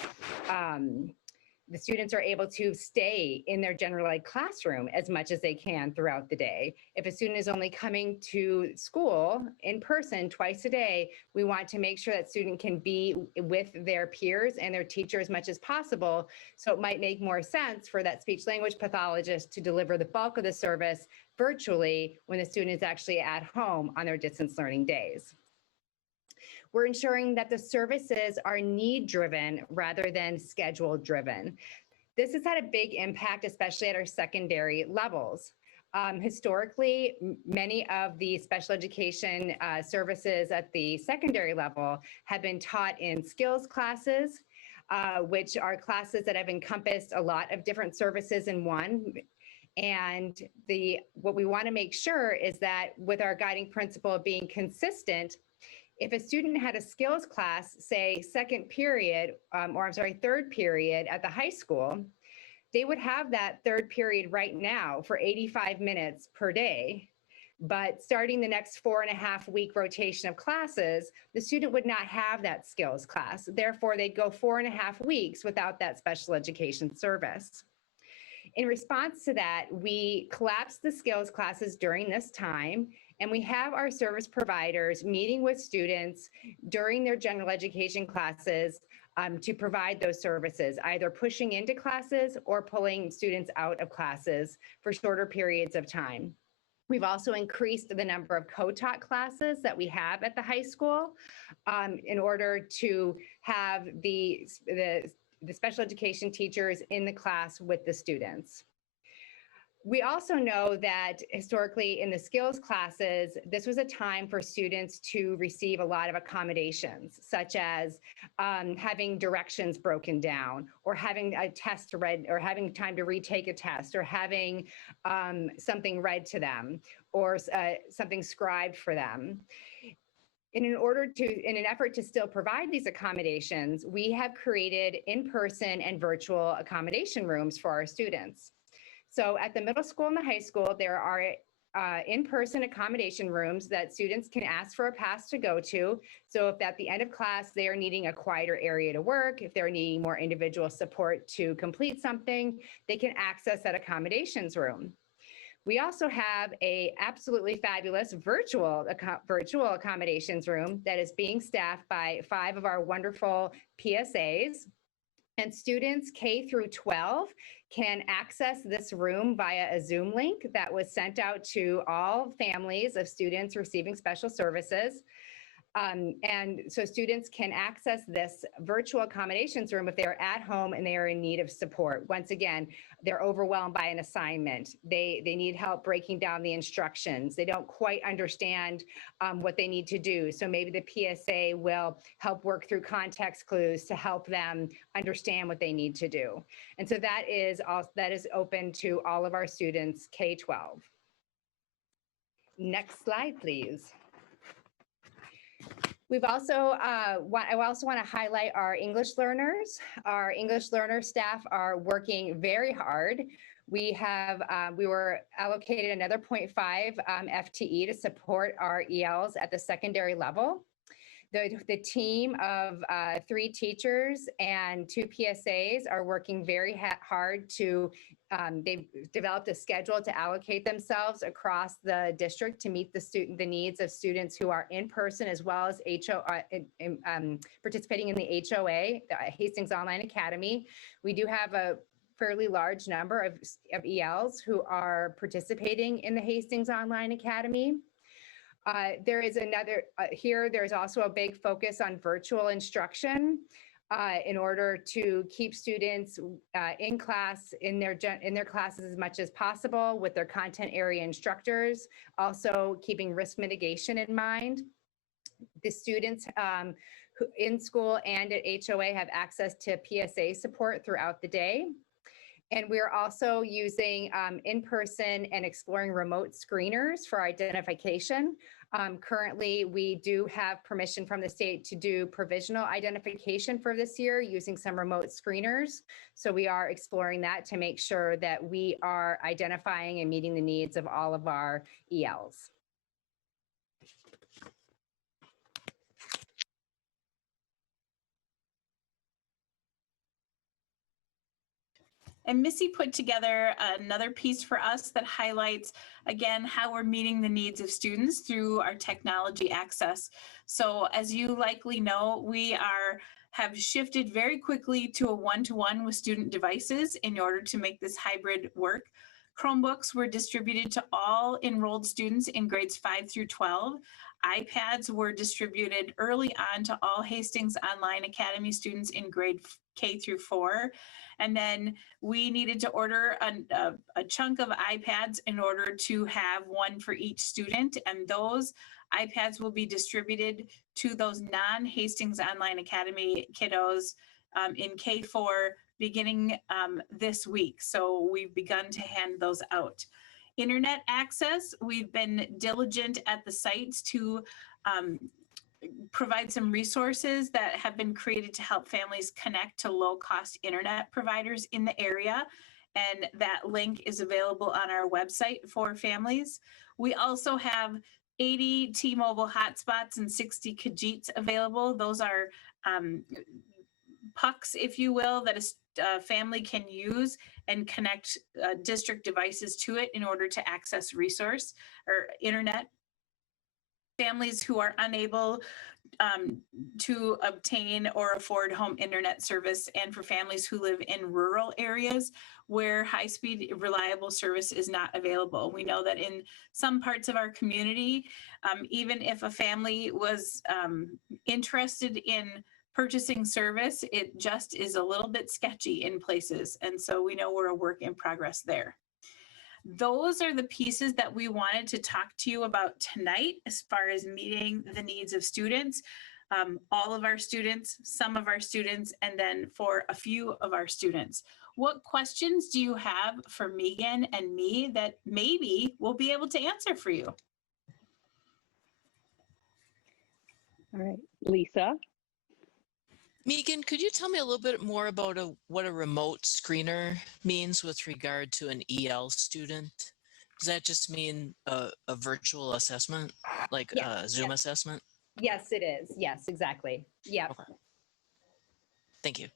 students are able to stay in their general ed classroom as much as they can throughout the day. If a student is only coming to school in person twice a day, we want to make sure that student can be with their peers and their teacher as much as possible. So it might make more sense for that speech language pathologist to deliver the bulk of the service virtually when the student is actually at home on their distance learning days. We're ensuring that the services are need-driven rather than schedule-driven. This has had a big impact, especially at our secondary levels. Historically, many of the special education services at the secondary level have been taught in skills classes, which are classes that have encompassed a lot of different services in one. And what we want to make sure is that with our guiding principle of being consistent, if a student had a skills class, say third period at the high school, they would have that third period right now for 85 minutes per day. But starting the next 4.5-week rotation of classes, the student would not have that skills class. Therefore, they'd go 4.5 weeks without that special education service. In response to that, we collapsed the skills classes during this time, and we have our service providers meeting with students during their general education classes to provide those services, either pushing into classes or pulling students out of classes for shorter periods of time. We've also increased the number of co-taught classes that we have at the high school in order to have the special education teachers in the class with the students. We also know that historically in the skills classes, this was a time for students to receive a lot of accommodations, such as having directions broken down, or having a test read, or having time to retake a test, or having something read to them, or something scribed for them. in an effort to still provide these accommodations, we have created in-person and virtual accommodation rooms for our students. So at the middle school and the high school, there are in-person accommodation rooms that students can ask for a pass to go to. So if at the end of class, they are needing a quieter area to work, if they're needing more individual support to complete something, they can access that accommodations room. We also have a absolutely fabulous virtual accommodations room that is being staffed by 5 of our wonderful PSAs. And students K through 12 can access this room via a Zoom link that was sent out to all families of students receiving special services. And so students can access this virtual accommodations room if they're at home and they are in need of support. Once again, they're overwhelmed by an assignment. They need help breaking down the instructions. They don't quite understand what they need to do. So maybe the PSA will help work through context clues to help them understand what they need to do. And so that is open to all of our students K-12. Next slide, please. We've also, I also want to highlight our English learners. Our English learner staff are working very hard. We were allocated another 0.5 FTE to support our ELs at the secondary level. The team of 3 teachers and 2 PSAs are working very hard to, they've developed a schedule to allocate themselves across the district to meet the needs of students who are in person as well as participating in the HOA, the Hastings Online Academy. We do have a fairly large number of ELs who are participating in the Hastings Online Academy. There's also a big focus on virtual instruction in order to keep students in class, in their classes as much as possible with their content area instructors, also keeping risk mitigation in mind. The students who in school and at HOA have access to PSA support throughout the day. And we're also using in-person and exploring remote screeners for identification. Currently, we do have permission from the state to do provisional identification for this year using some remote screeners. So we are exploring that to make sure that we are identifying and meeting the needs of all of our ELs. And Missy put together another piece for us that highlights, again, how we're meeting the needs of students through our technology access. So as you likely know, we have shifted very quickly to a one-to-one with student devices in order to make this hybrid work. Chromebooks were distributed to all enrolled students in grades 5 through 12. iPads were distributed early on to all Hastings Online Academy students in grade K through 4. And then we needed to order a chunk of iPads in order to have one for each student. And those iPads will be distributed to those non-Hastings Online Academy kiddos in K4 beginning this week. So we've begun to hand those out. Internet access, we've been diligent at the sites to provide some resources that have been created to help families connect to low-cost internet providers in the area. And that link is available on our website for families. We also have 80 T-Mobile hotspots and 60 Kajits available. Those are pucks, if you will, that a family can use and connect district devices to it in order to access resource or internet. Families who are unable to obtain or afford home internet service, and for families who live in rural areas where high-speed, reliable service is not available. We know that in some parts of our community, even if a family was interested in purchasing service, it just is a little bit sketchy in places. And so we know we're a work in progress there. Those are the pieces that we wanted to talk to you about tonight as far as meeting the needs of students, all of our students, some of our students, and then for a few of our students. What questions do you have for Megan and me that maybe we'll be able to answer for you? All right, Lisa. Megan, could you tell me a little bit more about what a remote screener means with regard to an EL student? Does that just mean a virtual assessment, like Yes, a Zoom yes. assessment? Yes, it is. Yes, exactly. Yeah. Okay. Thank you.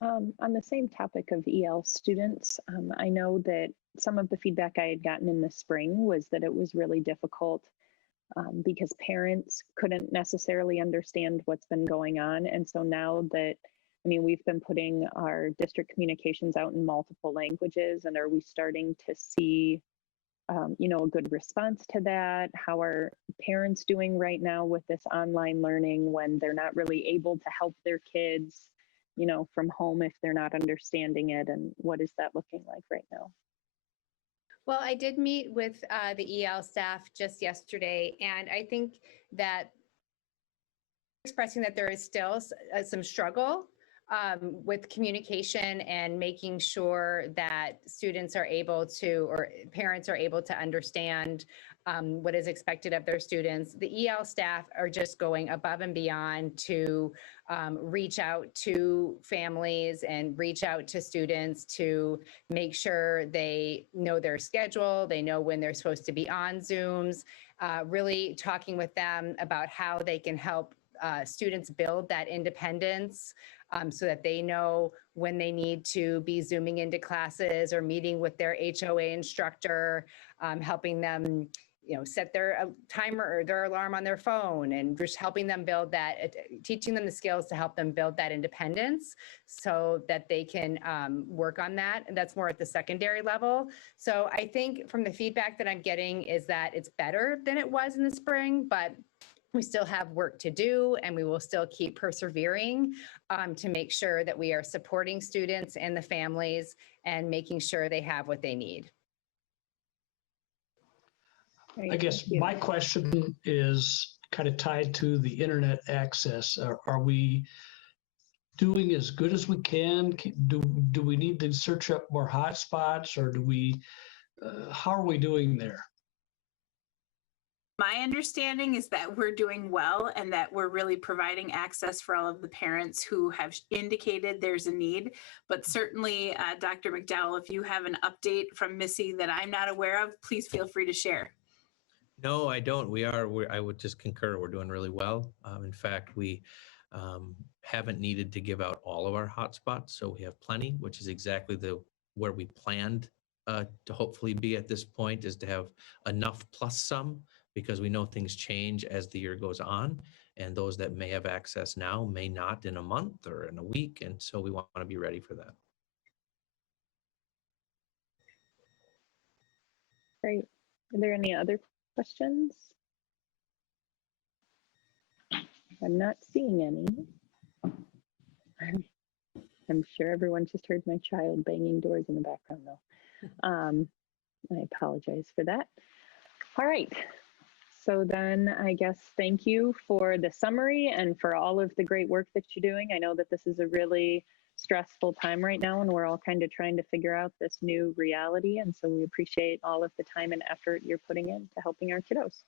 On the same topic of EL students, I know that some of the feedback I had gotten in the spring was that it was really difficult because parents couldn't necessarily understand what's been going on. And so now that, I mean, we've been putting our district communications out in multiple languages, and are we starting to see, you know, a good response to that? How are parents doing right now with this online learning when they're not really able to help their kids, you know, from home if they're not understanding it? And what is that looking like right now? Well, I did meet with the EL staff just yesterday, and I think that expressing that there is still some struggle with communication and making sure that students are able to, or parents are able to understand what is expected of their students. The EL staff are just going above and beyond to reach out to families and reach out to students to make sure they know their schedule, they know when they're supposed to be on Zooms, really talking with them about how they can help students build that independence so that they know when they need to be Zooming into classes or meeting with their HOA instructor, helping them, you know, set their timer or their alarm on their phone, and just helping them build that, teaching them the skills to help them build that independence so that they can work on that. And that's more at the secondary level. So I think from the feedback that I'm getting is that it's better than it was in the spring, but we still have work to do, and we will still keep persevering to make sure that we are supporting students and the families and making sure they have what they need. I guess my question is kind of tied to the internet access. Are we doing as good as we can? Do we need to search up more hotspots, or do we, how are we doing there? My understanding is that we're doing well and that we're really providing access for all of the parents who have indicated there's a need. But certainly, Dr. McDowell, if you have an update from Missy that I'm not aware of, please feel free to share. No, I don't. I would just concur. We're doing really well. In fact, we haven't needed to give out all of our hotspots, so we have plenty, which is exactly where we planned to hopefully be at this point, is to have enough plus some, because we know things change as the year goes on, and those that may have access now may not in a month or in a week, and so we want to be ready for that. Great. Are there any other questions? I'm not seeing any. I'm sure everyone just heard my child banging doors in the background though. I apologize for that. All right. So then I guess thank you for the summary and for all of the great work that you're doing. I know that this is a really stressful time right now, and we're all kind of trying to figure out this new reality. And so we appreciate all of the time and effort you're putting into helping our kiddos.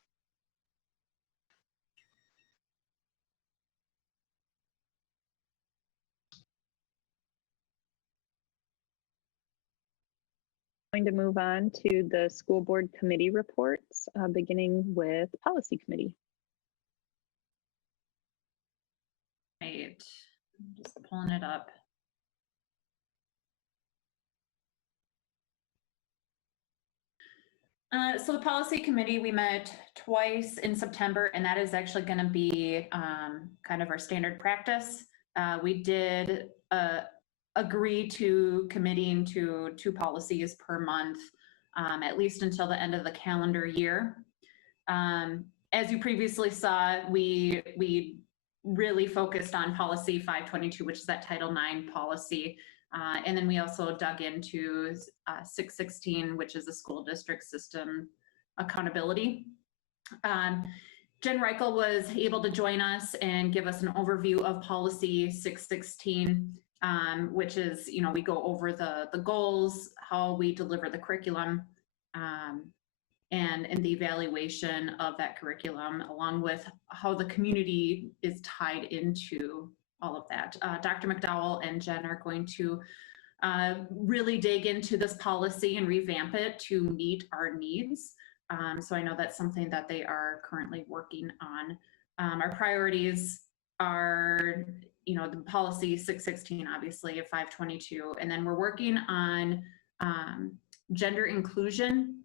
Going to move on to the school board committee reports, beginning with policy committee. Right, I'm just pulling it up. So the policy committee, we met twice in September, and that is actually going to be kind of our standard practice. We did agree to committing to 2 policies per month, at least until the end of the calendar year. As you previously saw, we really focused on policy 522, which is that Title IX policy. And then we also dug into 616, which is the school district system accountability. Jen Reichel was able to join us and give us an overview of policy 616, which is, we go over the goals, how we deliver the curriculum, and the evaluation of that curriculum, along with how the community is tied into all of that. Dr. McDowell and Jen are going to really dig into this policy and revamp it to meet our needs. So I know that's something that they are currently working on. Our priorities are, the policy 616, obviously, of 522, and then we're working on gender inclusion.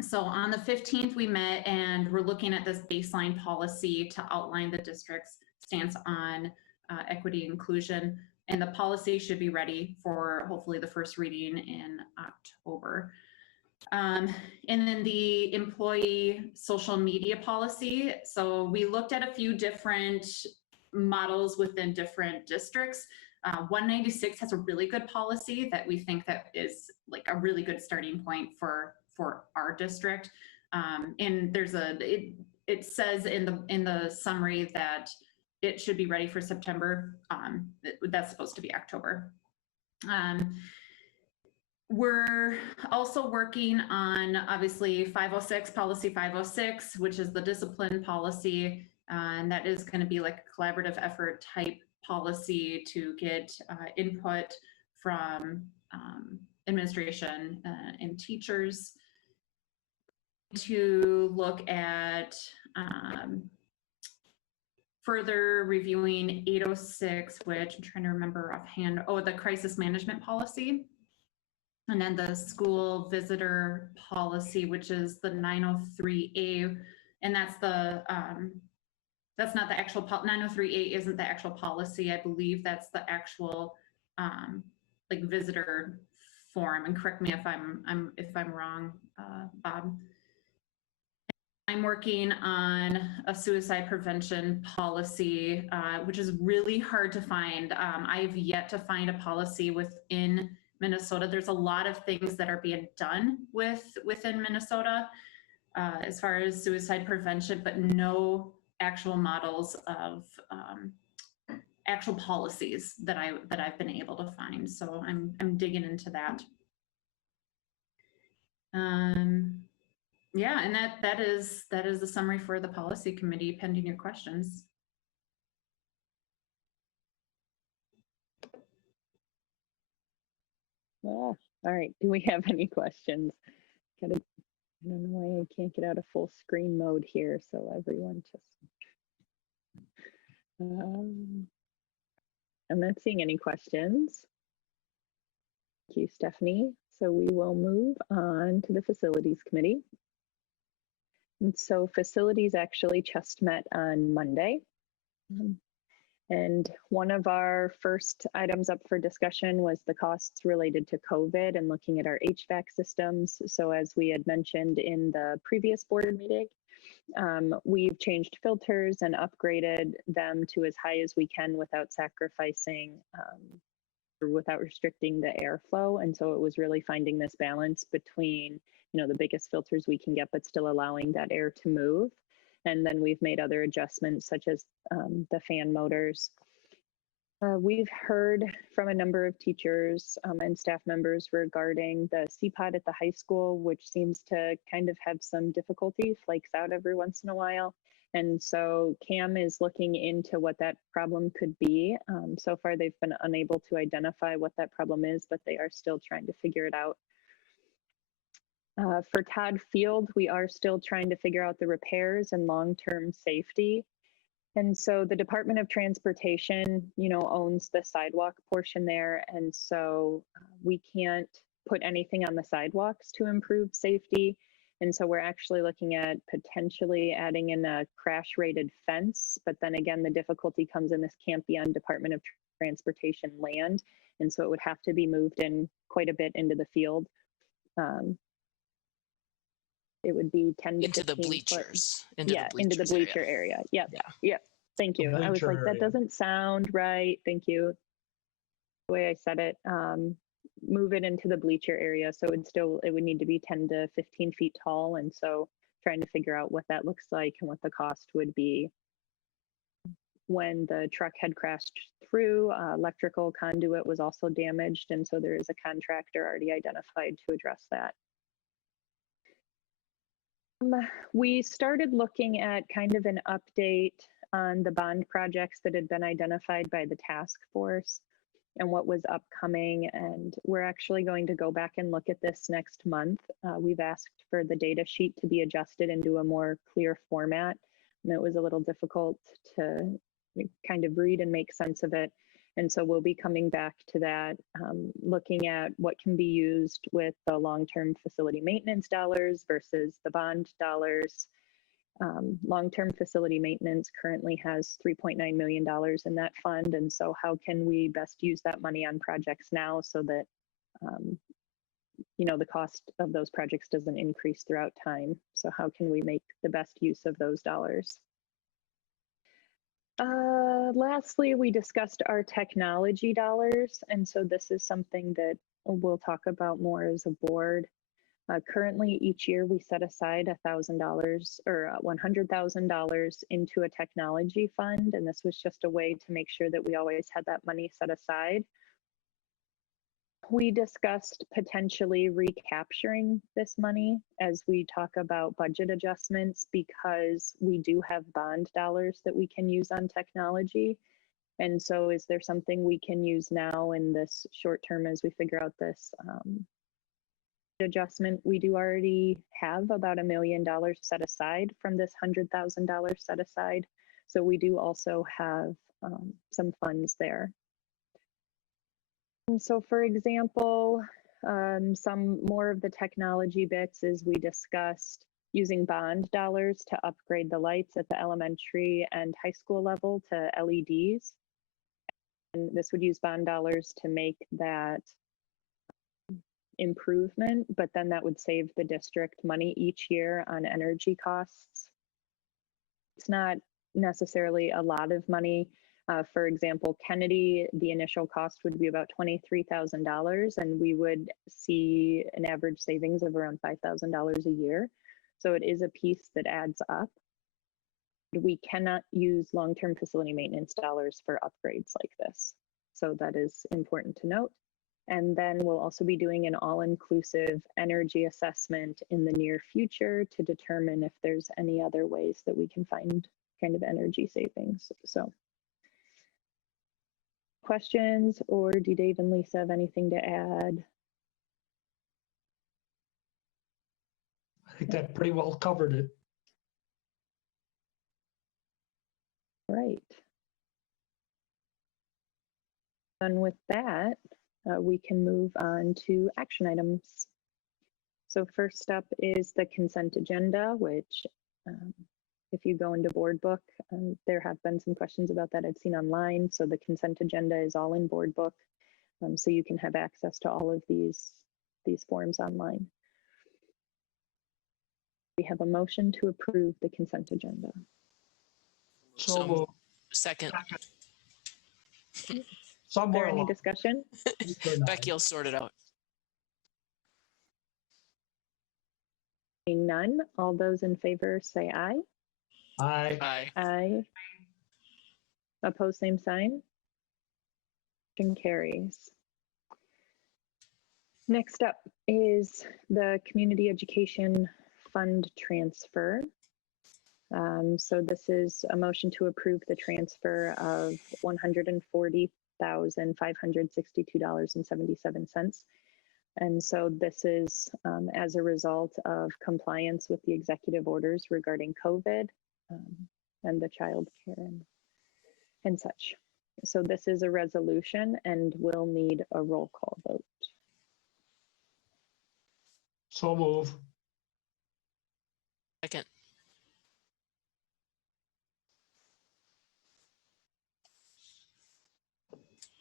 So on the 15th, we met and we're looking at this baseline policy to outline the district's stance on equity inclusion. And the policy should be ready for hopefully the first reading in October. And then the employee social media policy. So we looked at a few different models within different districts. 196 has a really good policy that we think that is like a really good starting point for our district. And there's it says in the summary that it should be ready for September. That's supposed to be October. We're also working on, obviously, 506, policy 506, which is the discipline policy. And that is going to be like a collaborative effort type policy to get input from administration and teachers to look at further reviewing 806, which I'm trying to remember offhand. Oh, the crisis management policy. And then the school visitor policy, which is the 903A. And that's the, that's not the actual, 903A isn't the actual policy. I believe that's the actual like visitor form. And correct me if I'm wrong, Bob. I'm working on a suicide prevention policy, which is really hard to find. I've yet to find a policy within Minnesota. There's a lot of things that are being done within Minnesota as far as suicide prevention, but no actual models of actual policies that I've been able to find. So I'm digging into that. Yeah, and that is the summary for the policy committee, pending your questions. Oh, all right. Do we have any questions? I don't know why I can't get out of full screen mode here. So everyone just. I'm not seeing any questions. Thank you, Stephanie. So we will move on to the facilities committee. And so facilities actually just met on Monday. And one of our first items up for discussion was the costs related to COVID and looking at our HVAC systems. So as we had mentioned in the previous board meeting, we've changed filters and upgraded them to as high as we can without sacrificing or without restricting the airflow. And so it was really finding this balance between, the biggest filters we can get, but still allowing that air to move. And then we've made other adjustments such as the fan motors. We've heard from a number of teachers and staff members regarding the CPOD at the high school, which seems to kind of have some difficulty, flakes out every once in a while. And so CAM is looking into what that problem could be. So far, they've been unable to identify what that problem is, but they are still trying to figure it out. For Todd Field, we are still trying to figure out the repairs and long-term safety. And so the Department of Transportation, owns the sidewalk portion there. And so we can't put anything on the sidewalks to improve safety. And so we're actually looking at potentially adding in a crash-rated fence. But then again, the difficulty comes in this can't be on Department of Transportation land. And so it would have to be moved in quite a bit into the field. It would be 10 to 15 into the bleachers. Into the bleacher area. Yep. Yeah. Yep. Thank you. I was like, that doesn't sound right. Thank you. The way I said it, move it into the bleacher area. So it would need to be 10 to 15 feet tall. And so trying to figure out what that looks like and what the cost would be. When the truck had crashed through, electrical conduit was also damaged. And so there is a contractor already identified to address that. We started looking at kind of an update on the bond projects that had been identified by the task force and what was upcoming. And we're actually going to go back and look at this next month. We've asked for the data sheet to be adjusted into a more clear format. And it was a little difficult to kind of read and make sense of it. And so we'll be coming back to that, looking at what can be used with the long-term facility maintenance dollars versus the bond dollars. Long-term facility maintenance currently has $3.9 million in that fund. And so how can we best use that money on projects now so that, the cost of those projects doesn't increase throughout time? So how can we make the best use of those dollars? Lastly, we discussed our technology dollars. And so this is something that we'll talk about more as a board. Currently, each year we set aside $1,000 or $100,000 into a technology fund. And this was just a way to make sure that we always had that money set aside. We discussed potentially recapturing this money as we talk about budget adjustments, because we do have bond dollars that we can use on technology. And so is there something we can use now in this short term as we figure out this adjustment? We do already have about $1 million set aside from this $100,000 set aside. So we do also have some funds there. And so, for example, some more of the technology bits is we discussed using bond dollars to upgrade the lights at the elementary and high school level to LEDs. And this would use bond dollars to make that improvement, but then that would save the district money each year on energy costs. It's not necessarily a lot of money. For example, Kennedy, the initial cost would be about $23,000, and we would see an average savings of around $5,000 a year. So it is a piece that adds up. We cannot use long-term facility maintenance dollars for upgrades like this. So that is important to note. And then we'll also be doing an all-inclusive energy assessment in the near future to determine if there's any other ways that we can find kind of energy savings. So questions, or do Dave and Lisa have anything to add? I think that pretty well covered it. Right. And with that, we can move on to action items. So first up is the consent agenda, which if you go into board book, there have been some questions about that I've seen online. So the consent agenda is all in board book. So you can have access to all of these forms online. We have a motion to approve the consent agenda. So second. Is there any discussion? Becky will sort it out. Seeing none, all those in favor say aye. Aye. Aye. Aye. Opposed, same sign. Motion carries. Next up is the Community Education Fund transfer. So this is a motion to approve the transfer of $140,562.77. And so this is as a result of compliance with the executive orders regarding COVID and the child care and such. So this is a resolution and will need a roll call vote. So move. Second.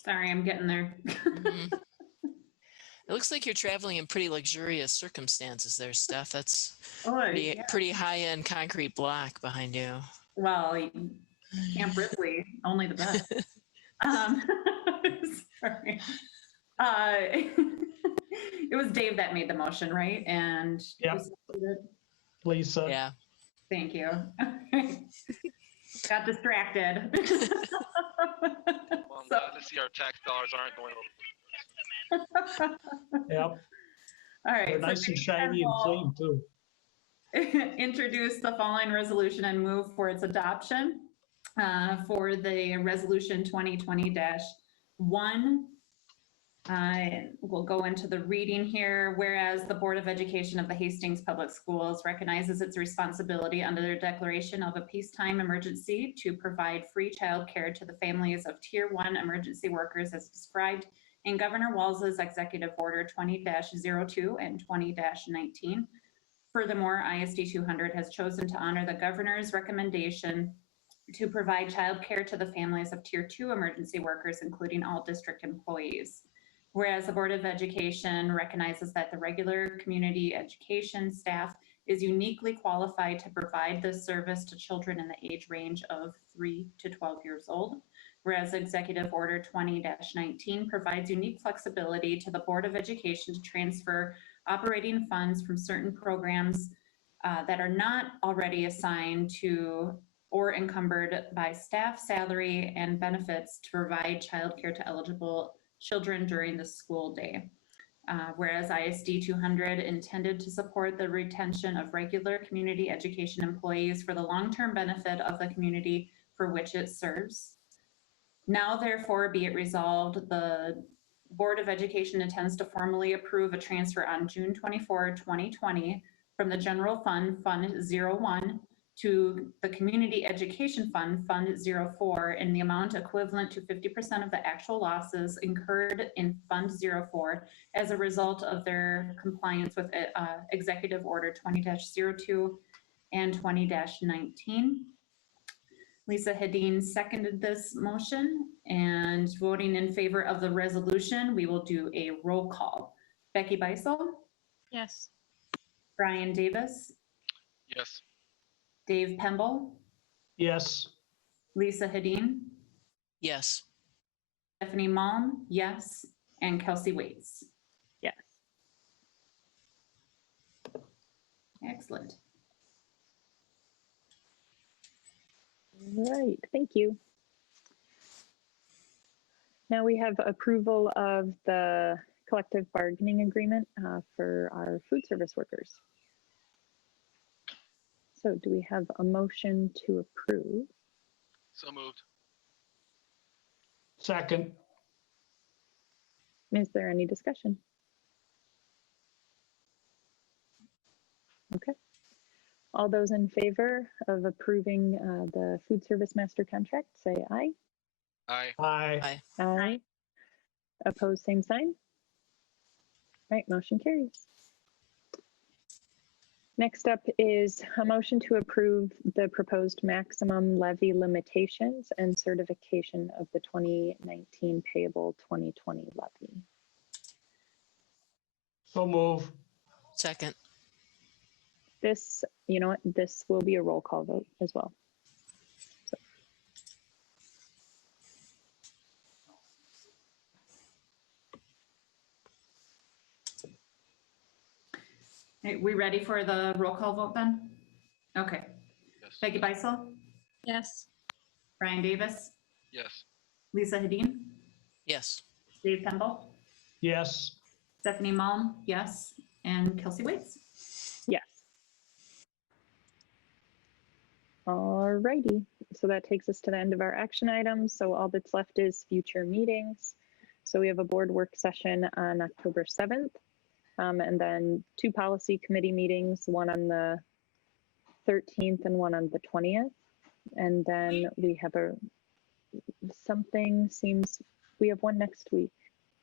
Sorry, I'm getting there. Mm-hmm. It looks like you're traveling in pretty luxurious circumstances there, Steph. That's pretty high-end concrete block behind you. Well, Camp Ripley, only the best. Sorry. It was Dave that made the motion, right? And yeah, Lisa. Yeah. Thank you. Got distracted. Well, I'm glad to see our tax dollars aren't going over. Yep. All right. They're nice and shiny and clean too. introduce the following resolution and move for its adoption. For the resolution 2020-1, we'll go into the reading here. Whereas the Board of Education of the Hastings Public Schools recognizes its responsibility under their declaration of a peacetime emergency to provide free childcare to the families of Tier 1 emergency workers as described in Governor Walz's Executive Order 20-02 and 20-19. Furthermore, ISD 200 has chosen to honor the Governor's recommendation to provide childcare to the families of Tier 2 emergency workers, including all district employees. Whereas the Board of Education recognizes that the regular community education staff is uniquely qualified to provide this service to children in the age range of 3 to 12 years old. Whereas Executive Order 20-19 provides unique flexibility to the Board of Education to transfer operating funds from certain programs that are not already assigned to or encumbered by staff salary and benefits to provide childcare to eligible children during the school day. Whereas ISD 200 intended to support the retention of regular community education employees for the long-term benefit of the community for which it serves. Now therefore be it resolved, the Board of Education intends to formally approve a transfer on June 24, 2020 from the General Fund, Fund 01, to the Community Education Fund, Fund 04, in the amount equivalent to 50% of the actual losses incurred in Fund 04 as a result of their compliance with Executive Order 20-02 and 20-19. Lisa Hedin seconded this motion, and voting in favor of the resolution, we will do a roll call. Becky Beisel? Yes. Brian Davis? Yes. Dave Pemble? Yes. Lisa Hedin? Yes. Stephanie Malm? Yes. And Kelsey Waits? Yes. Excellent. Right, thank you. Now we have approval of the collective bargaining agreement for our food service workers. So do we have a motion to approve? So moved. Second. Is there any discussion? Okay. All those in favor of approving the food service master contract, say aye. Aye. Aye. Aye. Aye. Opposed, same sign. Right, motion carries. Next up is a motion to approve the proposed maximum levy limitations and certification of the 2019 payable 2020 levy. So move. Second. This, you know what, this will be a roll call vote as well. So. Hey, we ready for the roll call vote then? Okay. Yes. Becky Beisel? Yes. Brian Davis? Yes. Lisa Hedin? Yes. Dave Pemble? Yes. Stephanie Malm? Yes. And Kelsey Waits? Yes. All righty, so that takes us to the end of our action items. So all that's left is future meetings. So we have a board work session on October 7th, and then 2 policy committee meetings, one on the 13th and one on the 20th. And then we have we have one next week.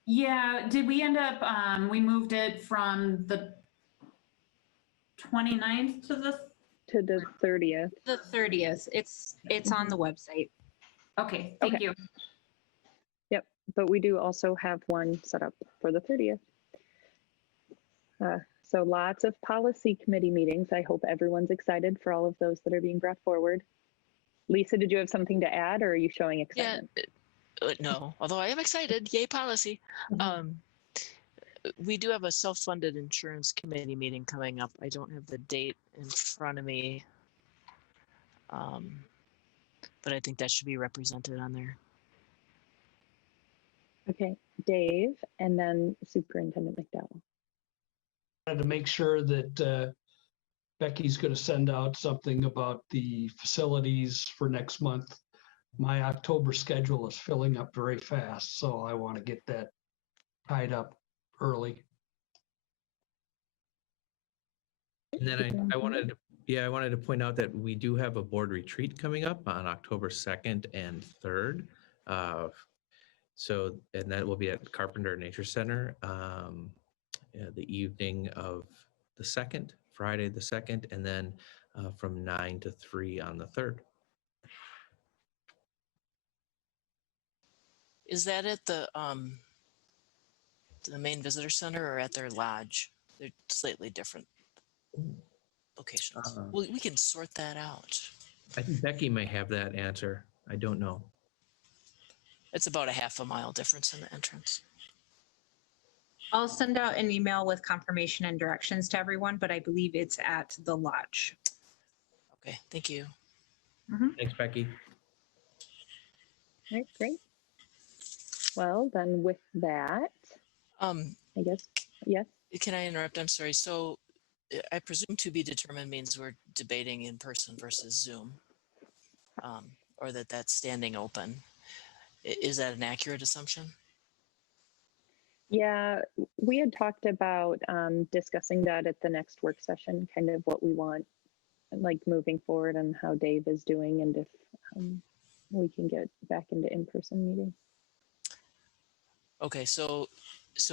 Yeah, did we end up, we moved it from the 29th to the 30th. The 30th. It's on the website. Okay, thank you. Yep, but we do also have one set up for the 30th. So lots of policy committee meetings. I hope everyone's excited for all of those that are being brought forward. Lisa, did you have something to add, or are you showing excitement? Yeah, no, although I am excited. Yay, policy. We do have a self-funded insurance committee meeting coming up. I don't have the date in front of me, but I think that should be represented on there. Okay, Dave, and then Superintendent McDowell. To make sure that Becky's going to send out something about the facilities for next month. My October schedule is filling up very fast, so I want to get that tied up early. And then I wanted to point out that we do have a board retreat coming up on October 2nd and 3rd. And that will be at Carpenter Nature Center, the evening of the 2nd, Friday the 2nd, and then from 9 to 3 on the 3rd. Is that at the main visitor center or at their lodge? They're slightly different locations. Well, we can sort that out. I think Becky may have that answer. I don't know. It's about a half a mile difference in the entrance. I'll send out an email with confirmation and directions to everyone, but I believe it's at the lodge. Okay, thank you. Thanks, Becky. All right, great. Well, then with that, I guess, yes. Can I interrupt? I'm sorry. So I presume to be determined means we're debating in person versus Zoom, or that's standing open. Is that an accurate assumption? Yeah, we had talked about discussing that at the next work session, kind of what we want, like moving forward and how Dave is doing, and if we can get back into in-person meetings. Okay, so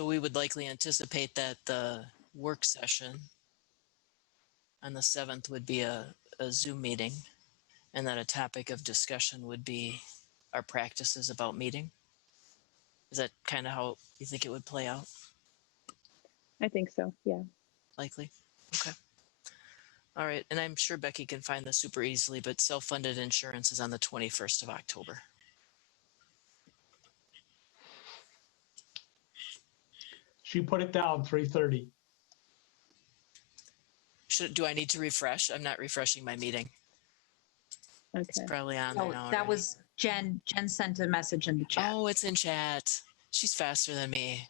we would likely anticipate that the work session on the 7th would be a Zoom meeting, and that a topic of discussion would be our practices about meeting. Is that kind of how you think it would play out? I think so, yeah. Likely. Okay. All right, and I'm sure Becky can find this super easily, but self-funded insurance is on the 21st of October. She put it down 3:30. Do I need to refresh? I'm not refreshing my meeting. Okay. It's probably on No, there now. that already. was Jen. Jen sent a message in the chat. Oh, it's in chat. She's faster than me.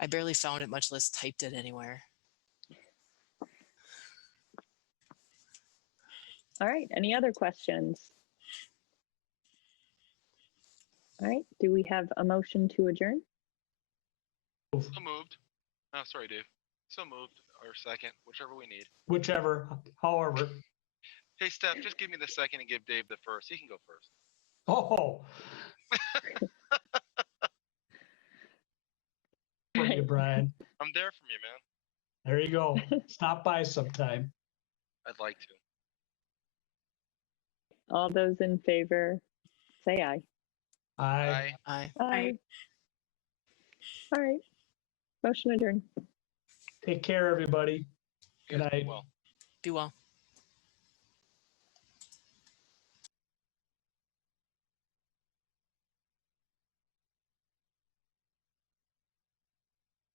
I barely found it, much less typed it anywhere. All right, any other questions? All right, do we have a motion to adjourn? So moved. Oh, sorry, Dave. So moved, or second, whichever we need. Whichever, however. Hey, Steph, just give me the second and give Dave the first. He can go first. Oh. From you, Brian. I'm there from you, man. There you go. Stop by sometime. I'd like to. All those in favor, say aye. Aye. Aye. Aye. All right, motion adjourned. Take care, everybody. Good night. Well. Be well.